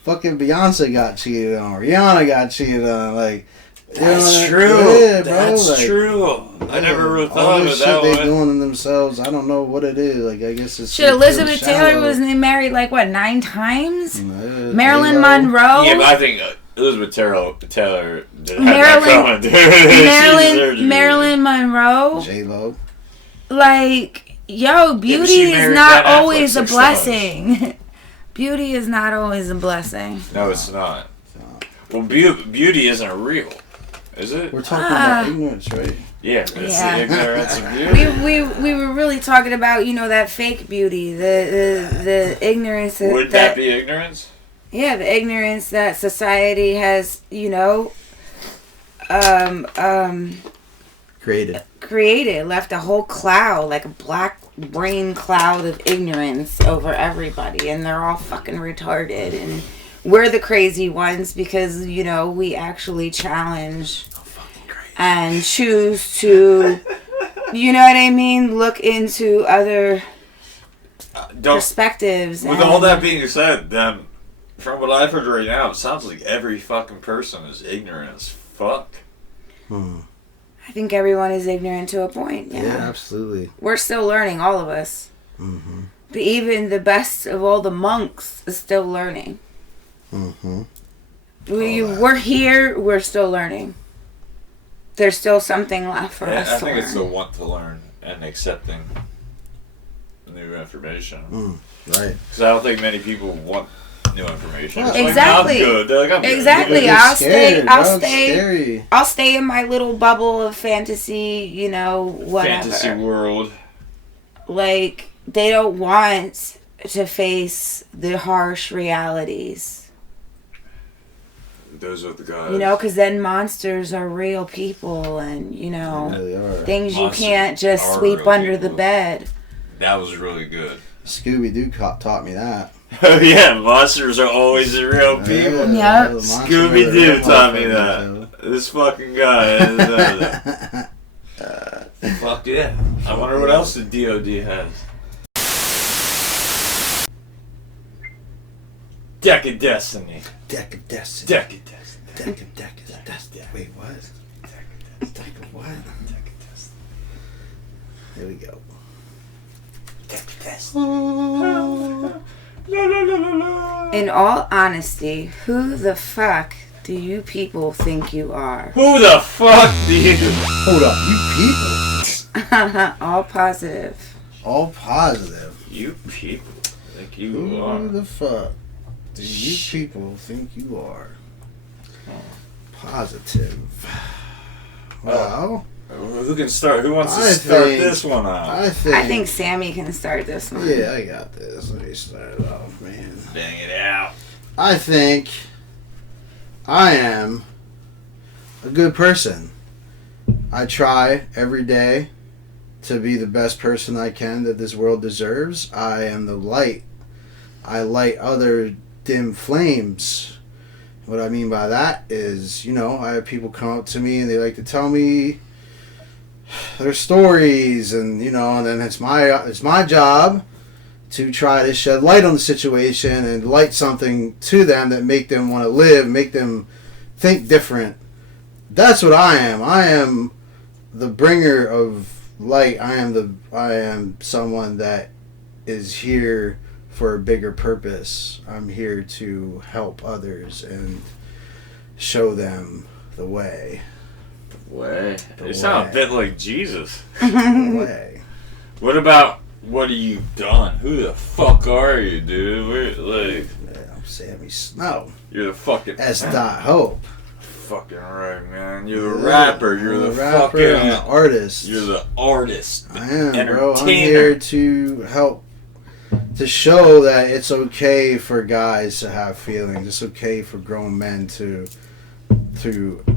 Fucking Beyonce got cheated on. Rihanna got cheated on. Like, you know what I That's mean? true. Yeah, bro. That's like, true. I never really all thought of this it that shit they way. doing to themselves. I don't know what it is. Like, I guess it's Shit, Elizabeth Taylor was married like what, 9 times? Marilyn Monroe. Yeah, but I think Elizabeth Taylor did Marilyn- Marilyn Marilyn Monroe. J Lo. Like, yo, but beauty she is married not Ben Affleck always a 6 times. blessing. Beauty is not always a blessing. No, it's not. Well, beauty isn't real, is it? We're talking about ignorance, right? Yeah, it's Yeah. the ignorance of beauty. We were really talking about, you know, that fake beauty, the ignorance Would that be ignorance? yeah, the ignorance that society has, you know, created, left a whole cloud, like a black brain cloud of ignorance over everybody, and they're all fucking retarded, and we're the crazy ones because, you know, we actually challenge and choose to, you know what I mean, look into other perspectives. With all that being said, then, from what I've heard right now, it sounds like every fucking person is ignorant as fuck. I think everyone is ignorant to a point. Yeah, absolutely. We're still learning, all of us. Mm-hmm. But even the best of all the monks is still learning. Mm-hmm. We're here, we're still learning. There's still something left for us I to think it's the learn. want to learn and accepting new information. Right. Because I don't think many people want new information. Well, It's exactly. Like, I'm good. They're like, I'm good. Exactly. Yeah. I'll Scared, stay. I'll bro. It's stay. scary. I'll stay in my little bubble of fantasy. You know, whatever. Fantasy world. Like, they don't want to face the harsh realities. Those are the guys. You know, because then monsters are real people, and They really are. things you Monsters can't just are sweep real under the people. bed. That was really good. Scooby-Doo taught me that. Oh yeah, monsters are always the real people. Yeah. the monster Scooby-Doo really taught me motherfuckers, that. This fucking guy. Fuck yeah. I wonder what else the DOD has. Deck of Destiny. Deck of Destiny. Deck of Destiny. Deck of Destiny. Wait, what? Deck of what? Deck of Destiny. Here we go. Deck of Destiny. La, la, la, la, la. In all honesty, who the fuck do you people think you are? Who the fuck do you? Hold up, you people. All positive. All positive. You people think you Who are. the fuck do you people think you are? Positive. Well, Who can start? Who wants to I start think- this one out? I think. I think Sammy can start this one. Yeah, I got this. Let me start it off, man. Bang it out. I think I am a good person. I try every day to be the best person I can that this world deserves. I am the light. I light other dim flames. What I mean by that is, I have people come up to me and they like to tell me their stories, and and then it's my job to try to shed light on the situation and light something to them that make them want to live, make them think different. That's what I am. I am the bringer of light. I am someone that is here for a bigger purpose. I'm here to help others and show them the way. Way. The You sound a way. bit like Jesus. The way. What about what have you done? Who the fuck are you, dude? We're, Yeah, I'm Sammy Snow. you're the fucking S. Hope. fucking right, man. You're the Yeah, rapper. You're I'm the rapper, fucking. I'm the artist. You're the artist. The I am, entertainer. bro. I'm here to help, to show that it's okay for guys to have feelings. It's okay for grown men to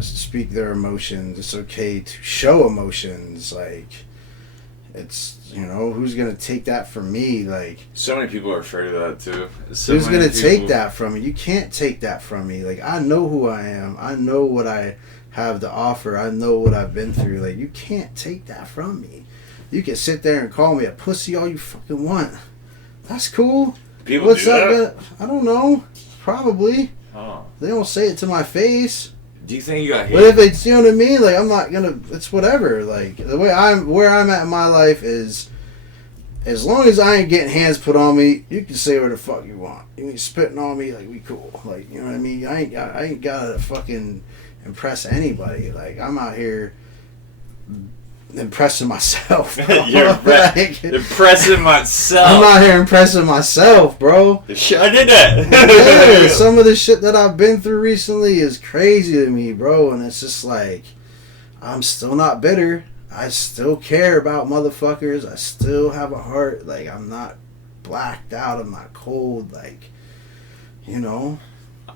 speak their emotions. It's okay to show emotions. Like, it's, who's gonna take that from me? Like, So many people are afraid of that too. So who's many gonna take people- that from me? You can't take that from me. Like, I know who I am. I know what I have to offer. I know what I've been through. Like, you can't take that from me. You can sit there and call me a pussy all you fucking want. That's cool. People What's do up? that. I don't know. Probably. Oh. They don't say it to my face. Do you think you got But hate? if it's, what I mean? Like, I'm not gonna. It's whatever. Like, the way where I'm at in my life is, as long as I ain't getting hands put on me, you can say whatever the fuck you want. You ain't spitting on me, like, we cool. Like, you know what I mean? I ain't gotta fucking impress anybody. Like, I'm out here impressing myself. Bro. You're Like, impressing myself. I'm out here impressing myself, bro. I did that. Yeah, some of the shit that I've been through recently is crazy to me, bro. And it's just like, I'm still not bitter. I still care about motherfuckers. I still have a heart. Like, I'm not blacked out. I'm not cold. Like, Oh,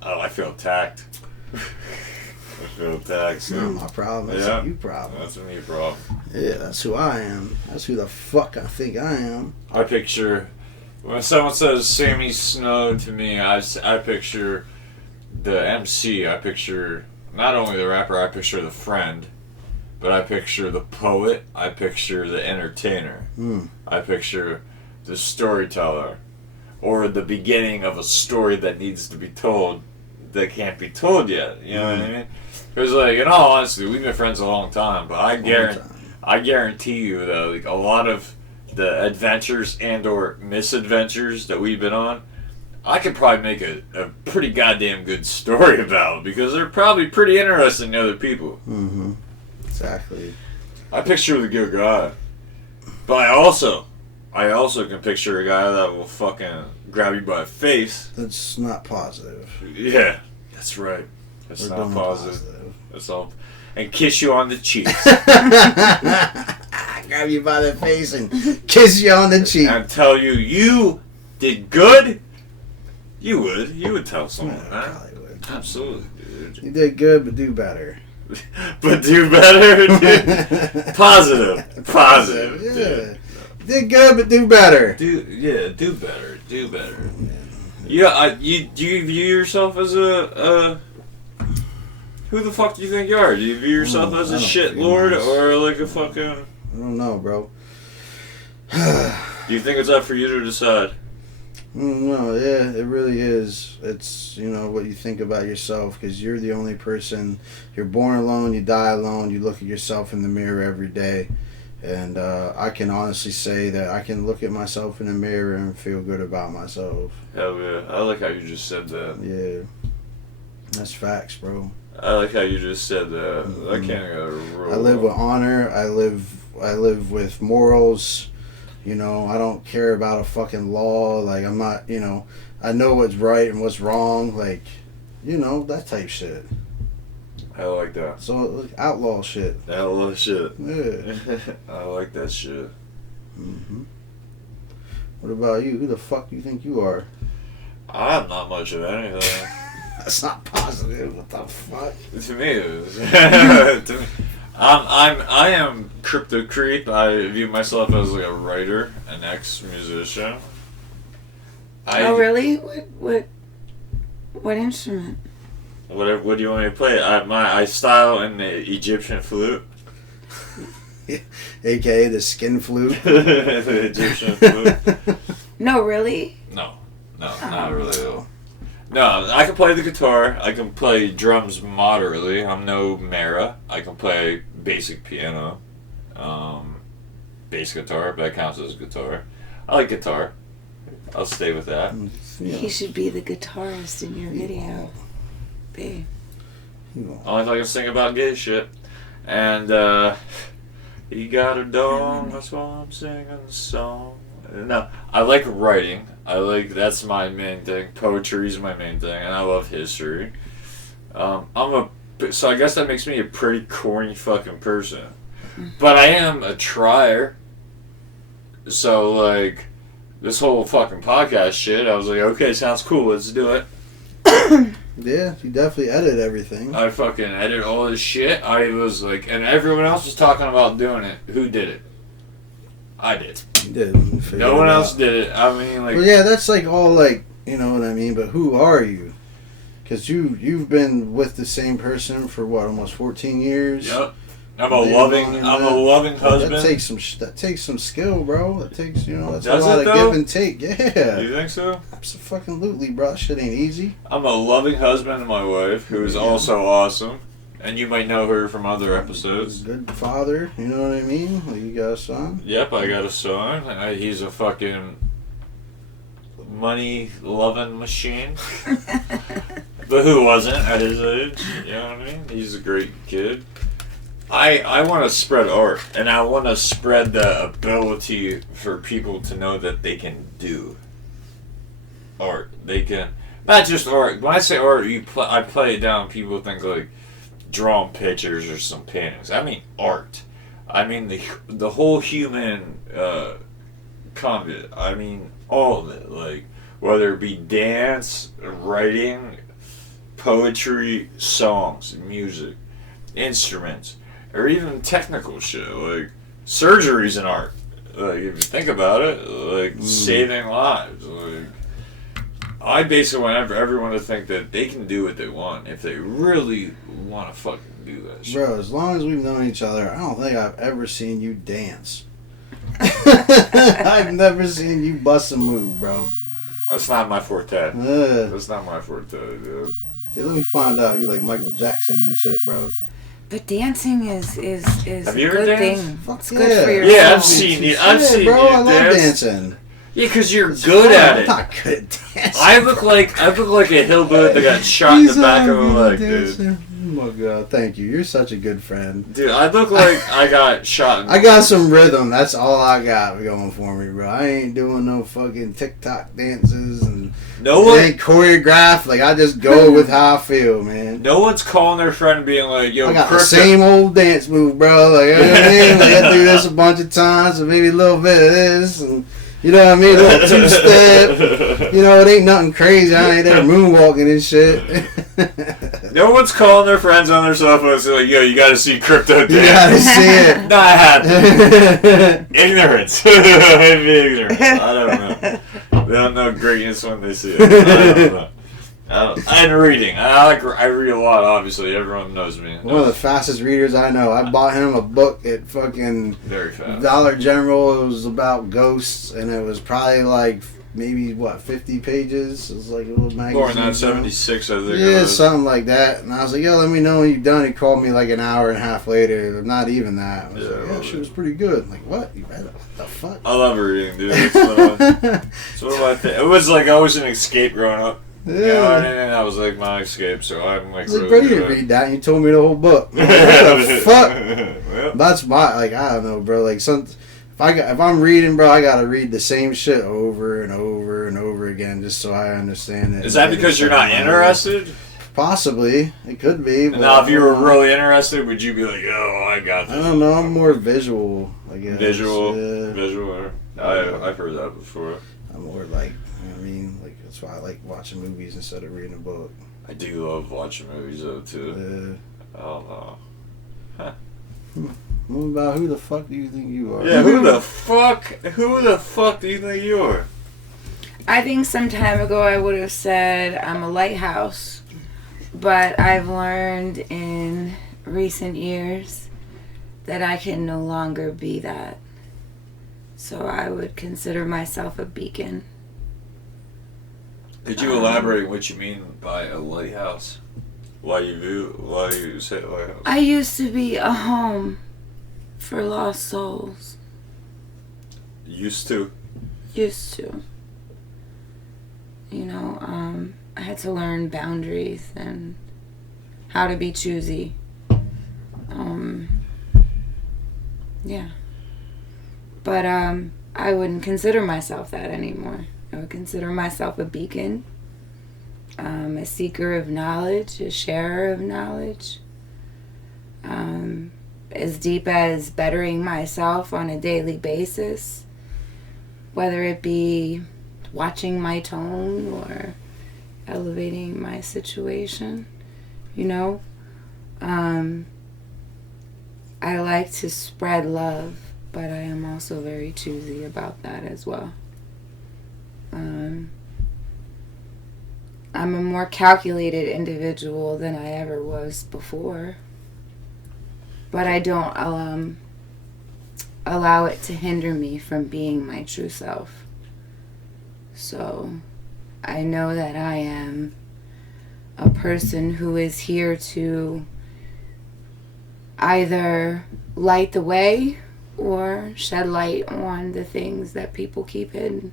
I feel attacked. I feel attacked. it's not my problem. That's Yeah. a you problem. That's a me problem. Yeah, that's who I am. That's who the fuck I think I am. I picture when someone says Sammy Snow to me, I picture the MC. I picture not only the rapper, I picture the friend, but I picture the poet. I picture the entertainer. I picture the storyteller, or the beginning of a story that needs to be told that can't be told yet. You know what I mean? Because, like, in all honesty, we've been friends a long time, but I guarantee you that, like, a lot of the adventures and or misadventures that we've been on, I could probably make a pretty goddamn good story about, because they're probably pretty interesting to other people. Mm-hmm. Exactly. I picture the good guy, but I also can picture a guy that will fucking grab you by the face. That's not positive. Yeah, that's right. That's We're not doing positive. That's all. And kiss you on the cheeks. Grab you by the face and kiss you on the cheek. And tell you did good, you would tell someone Yeah, that. probably would. Absolutely, dude. You did good, but do better. But do better, dude. Positive, Yeah. dude. Did good, but do better. Do better, do better. Yeah, do you view yourself as a who the fuck do you think you are? Do you view yourself as a shit lord or like a fucking? I don't know, bro. Do you think it's up for you to decide? No, yeah, it really is. It's, you know, what you think about yourself, because you're the only person. You're born alone, you die alone, you look at yourself in the mirror every day. And I can honestly say that I can look at myself in the mirror and feel good about myself. Hell yeah. I like how you just said that. Yeah. That's facts, bro. I like how you just said that. Mm-hmm. I can't roll. I live with honor. I live with morals. You know, I don't care about a fucking law. Like, I'm not, you know, I know what's right and what's wrong. Like, you know, that type shit. I like that. So, like, outlaw shit. Outlaw shit. Yeah. I like that shit. Mm-hmm. What about you? Who the fuck do you think you are? I'm not much of anything. That's not positive. What the fuck? To me, it is. To me, I am Crypto Creep. I view myself as like a writer, an ex-musician. Oh, really? What instrument? What do you want me to play? I style in the Egyptian flute. AKA the skin flute. The Egyptian flute. No, really? No, not really though. No, I can play the guitar. I can play drums moderately. I'm no Merica. I can play basic piano, bass guitar, but that counts as guitar. I like guitar. I'll stay with that. Yeah. He should be the guitarist in your video. Babe. Only if I can sing about gay shit. And, he got a dong, that's why I'm singing the song. No, I like writing. That's my main thing. Poetry is my main thing, and I love history. So I guess that makes me a pretty corny fucking person. But I am a trier. So, like, this whole fucking podcast shit, I was like, okay, sounds cool, let's do it. Yeah, you definitely edit everything. I fucking edit all this shit. I was like, and everyone else was talking about doing it. Who did it? I did. You did. No one else did it. I mean, like... Well, yeah, that's like all like, you know what I mean, but who are you? Because you've been with the same person for what, almost 14 years? Yep. I'm a loving husband. That takes some skill, bro. That takes, you know, that's Does a lot it, of though? give and take. Yeah. You think so? Absolutely, bro. That shit ain't easy. I'm a loving husband to my wife, who is also awesome. And you might know her from other episodes. Good father, you know what I mean? Like, you got a son? Yep, I got a son. He's a fucking money-loving machine. But who wasn't at his age? You know what I mean? He's a great kid. I want to spread art, and I want to spread the ability for people to know that they can do art. They can, not just art. When I say art, I play it down. People think like drawing pictures or some paintings. I mean art. I mean the whole human conduit. I mean all of it. Like whether it be dance, writing, poetry, songs, music, instruments. Or even technical shit, like surgery's an art. Like if you think about it, like saving lives. Like I basically want everyone to think that they can do what they want if they really want to fucking do that shit. Bro, as long as we've known each other, I don't think I've ever seen you dance. I've never seen you bust a move, bro. That's not my forte. That's not my forte, dude. Yeah, let me find out you like Michael Jackson and shit, bro. But dancing is Have a you ever good danced? thing. Fuck It's yeah. good for your Yeah, I've soul. seen you. I've seen bro, you I love dance. dancing. Yeah, because you're It's good fun. at I'm it. not good at dancing. I look like a hillbilly that got shot in the back of the leg, dude. Oh my god, thank you. You're such a good friend. Dude, I look like I got shot in the I got some rhythm. That's all I got going for me, bro. I ain't doing no fucking TikTok dances and No it one, ain't choreographed. Like I just go with how I feel, man. no one's calling their friend being like, "Yo, I got the Crypto." same old dance move, bro. Like, you know what I mean? Like, I do this a bunch of times, and maybe a little bit of this, and You know what I mean? A little two-step. You know, it ain't nothing crazy. I ain't there moonwalking and shit. No one's calling their friends on their cell phones. They're like, yo, you gotta see Crypto Dan. You gotta see it. Not happy. Ignorance. Maybe ignorance. I don't know. They don't know greatness when they see it. I don't know. And reading. I read a lot, obviously. Everyone knows me. One of the fastest readers I know. I bought him a book at fucking Very fast. Dollar General. It was about ghosts, and it was probably like maybe 50 pages. It was like a little magazine. More than that, 76, I think. Yeah, something like that. And I was like, yo, let me know when you're done. He called me like an hour and a half later. Not even that. I was like, yeah, she was pretty good. I'm like, what? You read it? What the fuck? I love reading, dude. It's one of my things. It was like always an escape growing up. Yeah. You know, and that was like my escape, so I'm like, I was like, really bro, you good didn't at it. read that. And you told me the whole book. I'm like, what the fuck? Well, That's my, like, I don't know, bro. Like, if I'm reading, bro, I gotta read the same shit over and over and over again just so I understand it. is that because you're not interested? Possibly. It could be. But Now, if you were really interested, would you be like, oh, I got I this? don't know. I'm more visual, I guess. Visual. Yeah. Visual. I've heard that before. I'm more like, you know what I mean? Like, that's why I like watching movies instead of reading a book. I do love watching movies, though, too. I don't know. What about who the fuck do you think you are? Yeah, who the fuck do you think you are? I think some time ago I would have said I'm a lighthouse, but I've learned in recent years that I can no longer be that. So I would consider myself a beacon. Could you elaborate what you mean by a lighthouse? Why you say lighthouse? I used to be a home for lost souls. Used to. Used to. You know, I had to learn boundaries and how to be choosy. Yeah. But I wouldn't consider myself that anymore. I would consider myself a beacon, a seeker of knowledge, a sharer of knowledge, as deep as bettering myself on a daily basis, whether it be watching my tone or elevating my situation, you know. I like to spread love, but I am also very choosy about that as well. I'm a more calculated individual than I ever was before, but I don't allow it to hinder me from being my true self. So I know that I am a person who is here to either light the way or shed light on the things that people keep hidden.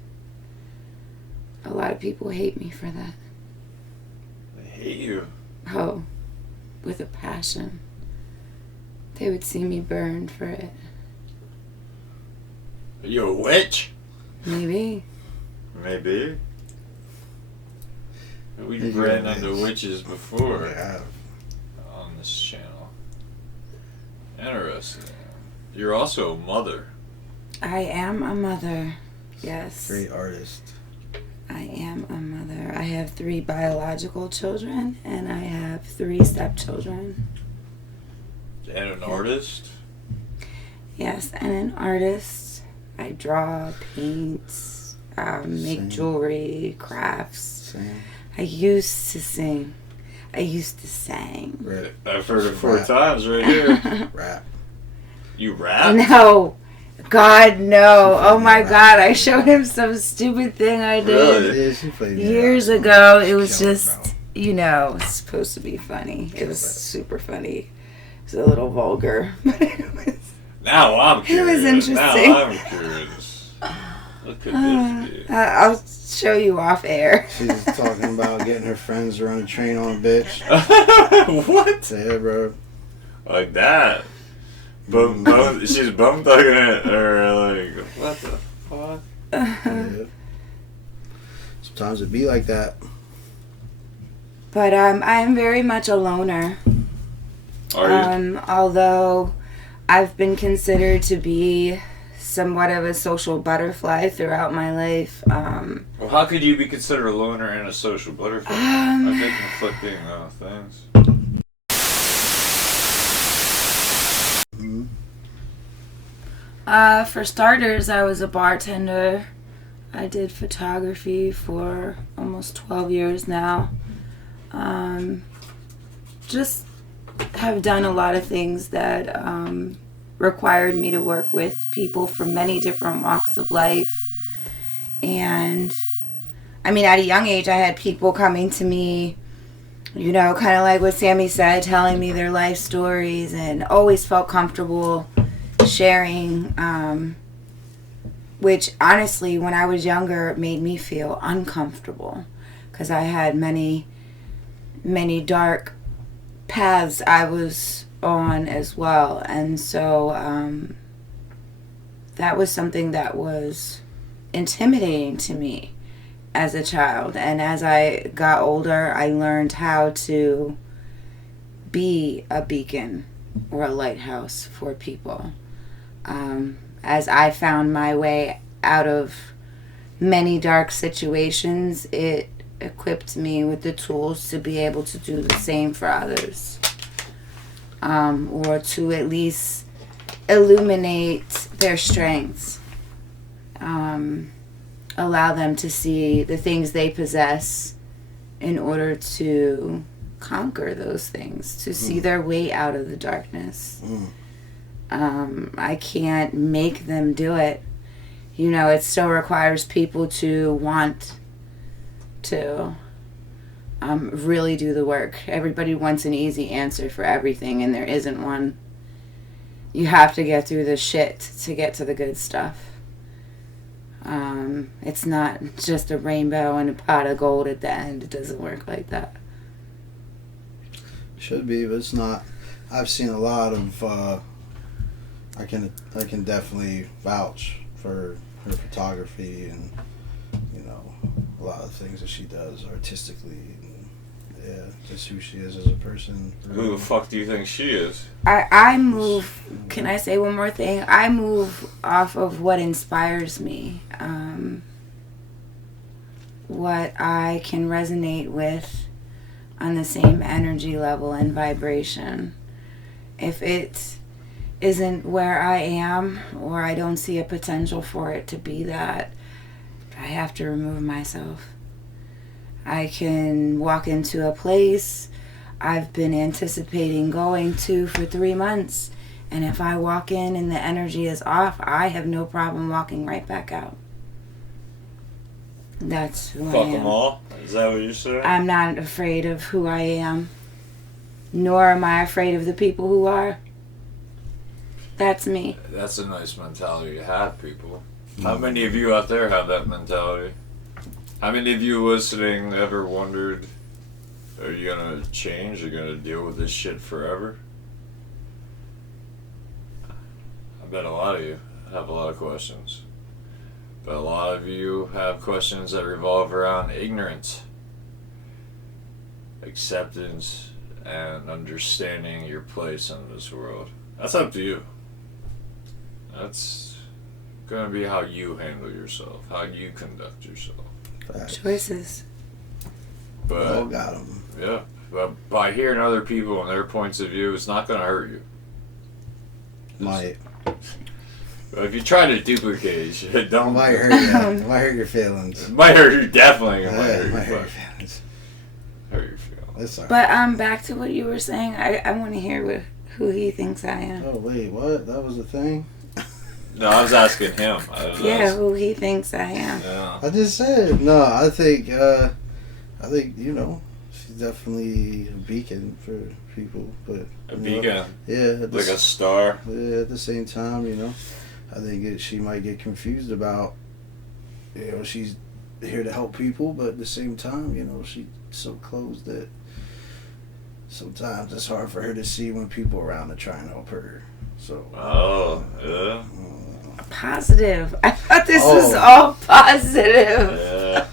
A lot of people hate me for that. They hate you. Oh, with a passion. They would see me burned for it. Are you a witch? Maybe. Maybe. We've ran into witches before on this channel. Interesting. You're also a mother. I am a mother. Yes. Great artist. I am a mother. I have 3 biological children and I have 3 stepchildren. And an artist? Yes, and an artist. I draw, paint, make jewelry, crafts. Same. I used to sing. I used to sing. Rap. I've heard it 4 times right here. Rap. You rap? No. God, no. Oh my God. I showed him some stupid thing I did Really? Yeah, she played years rap. ago. It was Kill it, just, bro. you know, it's supposed to be funny. It was super funny. It was a little vulgar, but it was. Now I'm curious. was interesting. Now I'm curious. What could this be? I'll show you off air. She's talking about getting her friends to run a train on a bitch. What? Yeah, bro. Like that? She's bum thugging it, or like, what the fuck? Yeah. Sometimes it be like that. But I am very much a loner. Are you? Although I've been considered to be somewhat of a social butterfly throughout my life. Well, how could you be considered a loner and a social butterfly? Aren't they conflicting things? For starters, I was a bartender. I did photography for almost 12 years now. Just have done a lot of things that required me to work with people from many different walks of life. And I mean, at a young age, I had people coming to me, you know, kind of like what Sammy said, telling me their life stories, and always felt comfortable sharing, which honestly, when I was younger, it made me feel uncomfortable because I had many dark paths I was on as well. And so that was something that was intimidating to me as a child. And as I got older, I learned how to be a beacon or a lighthouse for people. As I found my way out of many dark situations, it equipped me with the tools to be able to do the same for others, or to at least illuminate their strengths, allow them to see the things they possess in order to conquer those things, to see their way out of the darkness. I can't make them do it. You know, it still requires people to want to really do the work. Everybody wants an easy answer for everything, and there isn't one. You have to get through the shit to get to the good stuff. It's not just a rainbow and a pot of gold at the end. It doesn't work like that. Should be, but it's not. I've seen a lot of I can definitely vouch for her photography and, you know, a lot of things that she does artistically, and yeah, just who she is as a person. Who the fuck do you think she is? I move, can I say one more thing? I move off of what inspires me, what I can resonate with on the same energy level and vibration. If it isn't where I am, or I don't see a potential for it to be that, I have to remove myself. I can walk into a place I've been anticipating going to for 3 months, and if I walk in and the energy is off, I have no problem walking right back out. That's who I am. Fuck them all? Is that what you're saying? I'm not afraid of who I am, nor am I afraid of the people who are. That's me. That's a nice mentality to have, people. How many of you out there have that mentality? How many of you listening ever wondered, are you gonna change? Are you gonna deal with this shit forever? I bet a lot of you have a lot of questions. But a lot of you have questions that revolve around ignorance, acceptance, and understanding your place in this world. That's up to you. That's going to be how you handle yourself, how you conduct yourself. Facts. Choices. But all got them. yeah, but by hearing other people and their points of view, it's not going to hurt you. Might. But if you try to duplicate shit, don't. Might hurt you. It might hurt your feelings. It might hurt you, definitely. It Yeah, might hurt it might your hurt your feelings. Hurt your feelings. That's all right. But back to what you were saying. I want to hear who he thinks I am. Oh wait, what? That was the thing? No, I was asking him. Yeah, who he thinks I am. Yeah. I just said no. I think you know, she's definitely a beacon for people. But A beacon. Yeah, Like a star. Yeah, at the same time, you know, I think she might get confused about, you know, she's here to help people, but at the same time, you know, she's so closed that sometimes it's hard for her to see when people around are trying to help her. So. Oh, yeah. Positive. I thought this was all positive. Yeah.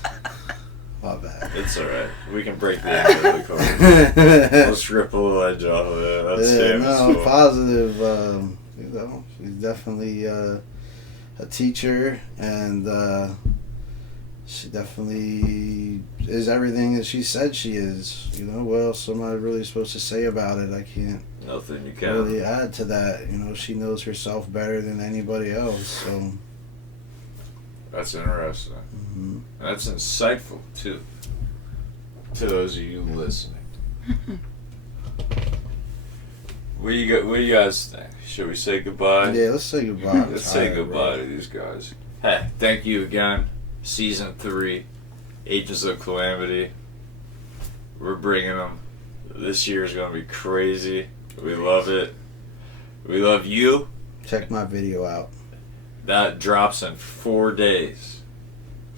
My bad. It's alright. We can break the end of the code. Let's rip a little edge off of it. That's yeah, damn no, cool. positive. You know, she's definitely a teacher, and she definitely is everything that she said she is. You know, what else am I really supposed to say about it? I can't Nothing you can. really add to that. You know, she knows herself better than anybody else. So That's interesting. And that's insightful too. To those of you listening. What do you guys think? Should we say goodbye? yeah, let's say goodbye. Let's say goodbye to these guys. Hey, thank you again. Season 3, Agents of Calamity. We're bringing them. This year is going to be crazy. We love it. We love you. Check my video out. That drops in 4 days.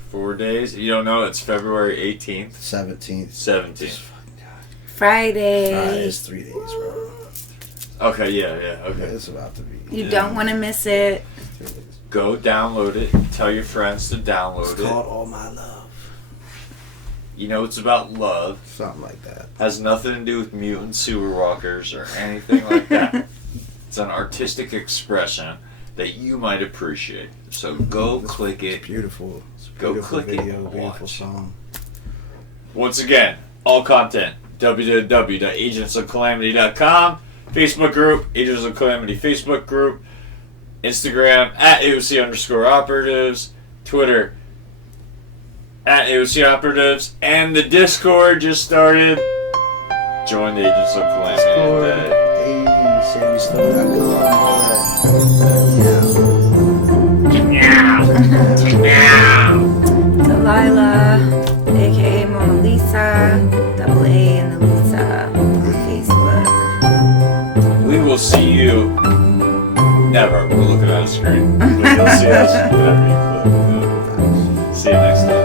4 days? You don't know? It's February 18th. 17th. 17th. Friday. It's 3 days, bro. Okay, yeah, okay. Yeah, it's about to be. You don't want to miss it. 3 days. Go download it. Tell your friends to download It's it. called All My Love. You know it's about love. Something like that. Has nothing to do with mutant sewer walkers or anything like that. It's an artistic expression that you might appreciate. So go click it. It's beautiful. It's a Go beautiful click it video, and beautiful watch. song. Once again, all content, www.agentsofcalamity.com. Facebook group, Agents of Calamity Facebook group. Instagram, @AOC_operatives. Twitter, @AOC operatives. And the Discord just started. Join the Agents of Calamity today. Hey, SammyStone.com, all that. Delilah, aka Mona Lisa, double A in the Lisa on Facebook. We will see you. Never. We're looking at a screen. But you'll see us whenever you click. See you next time.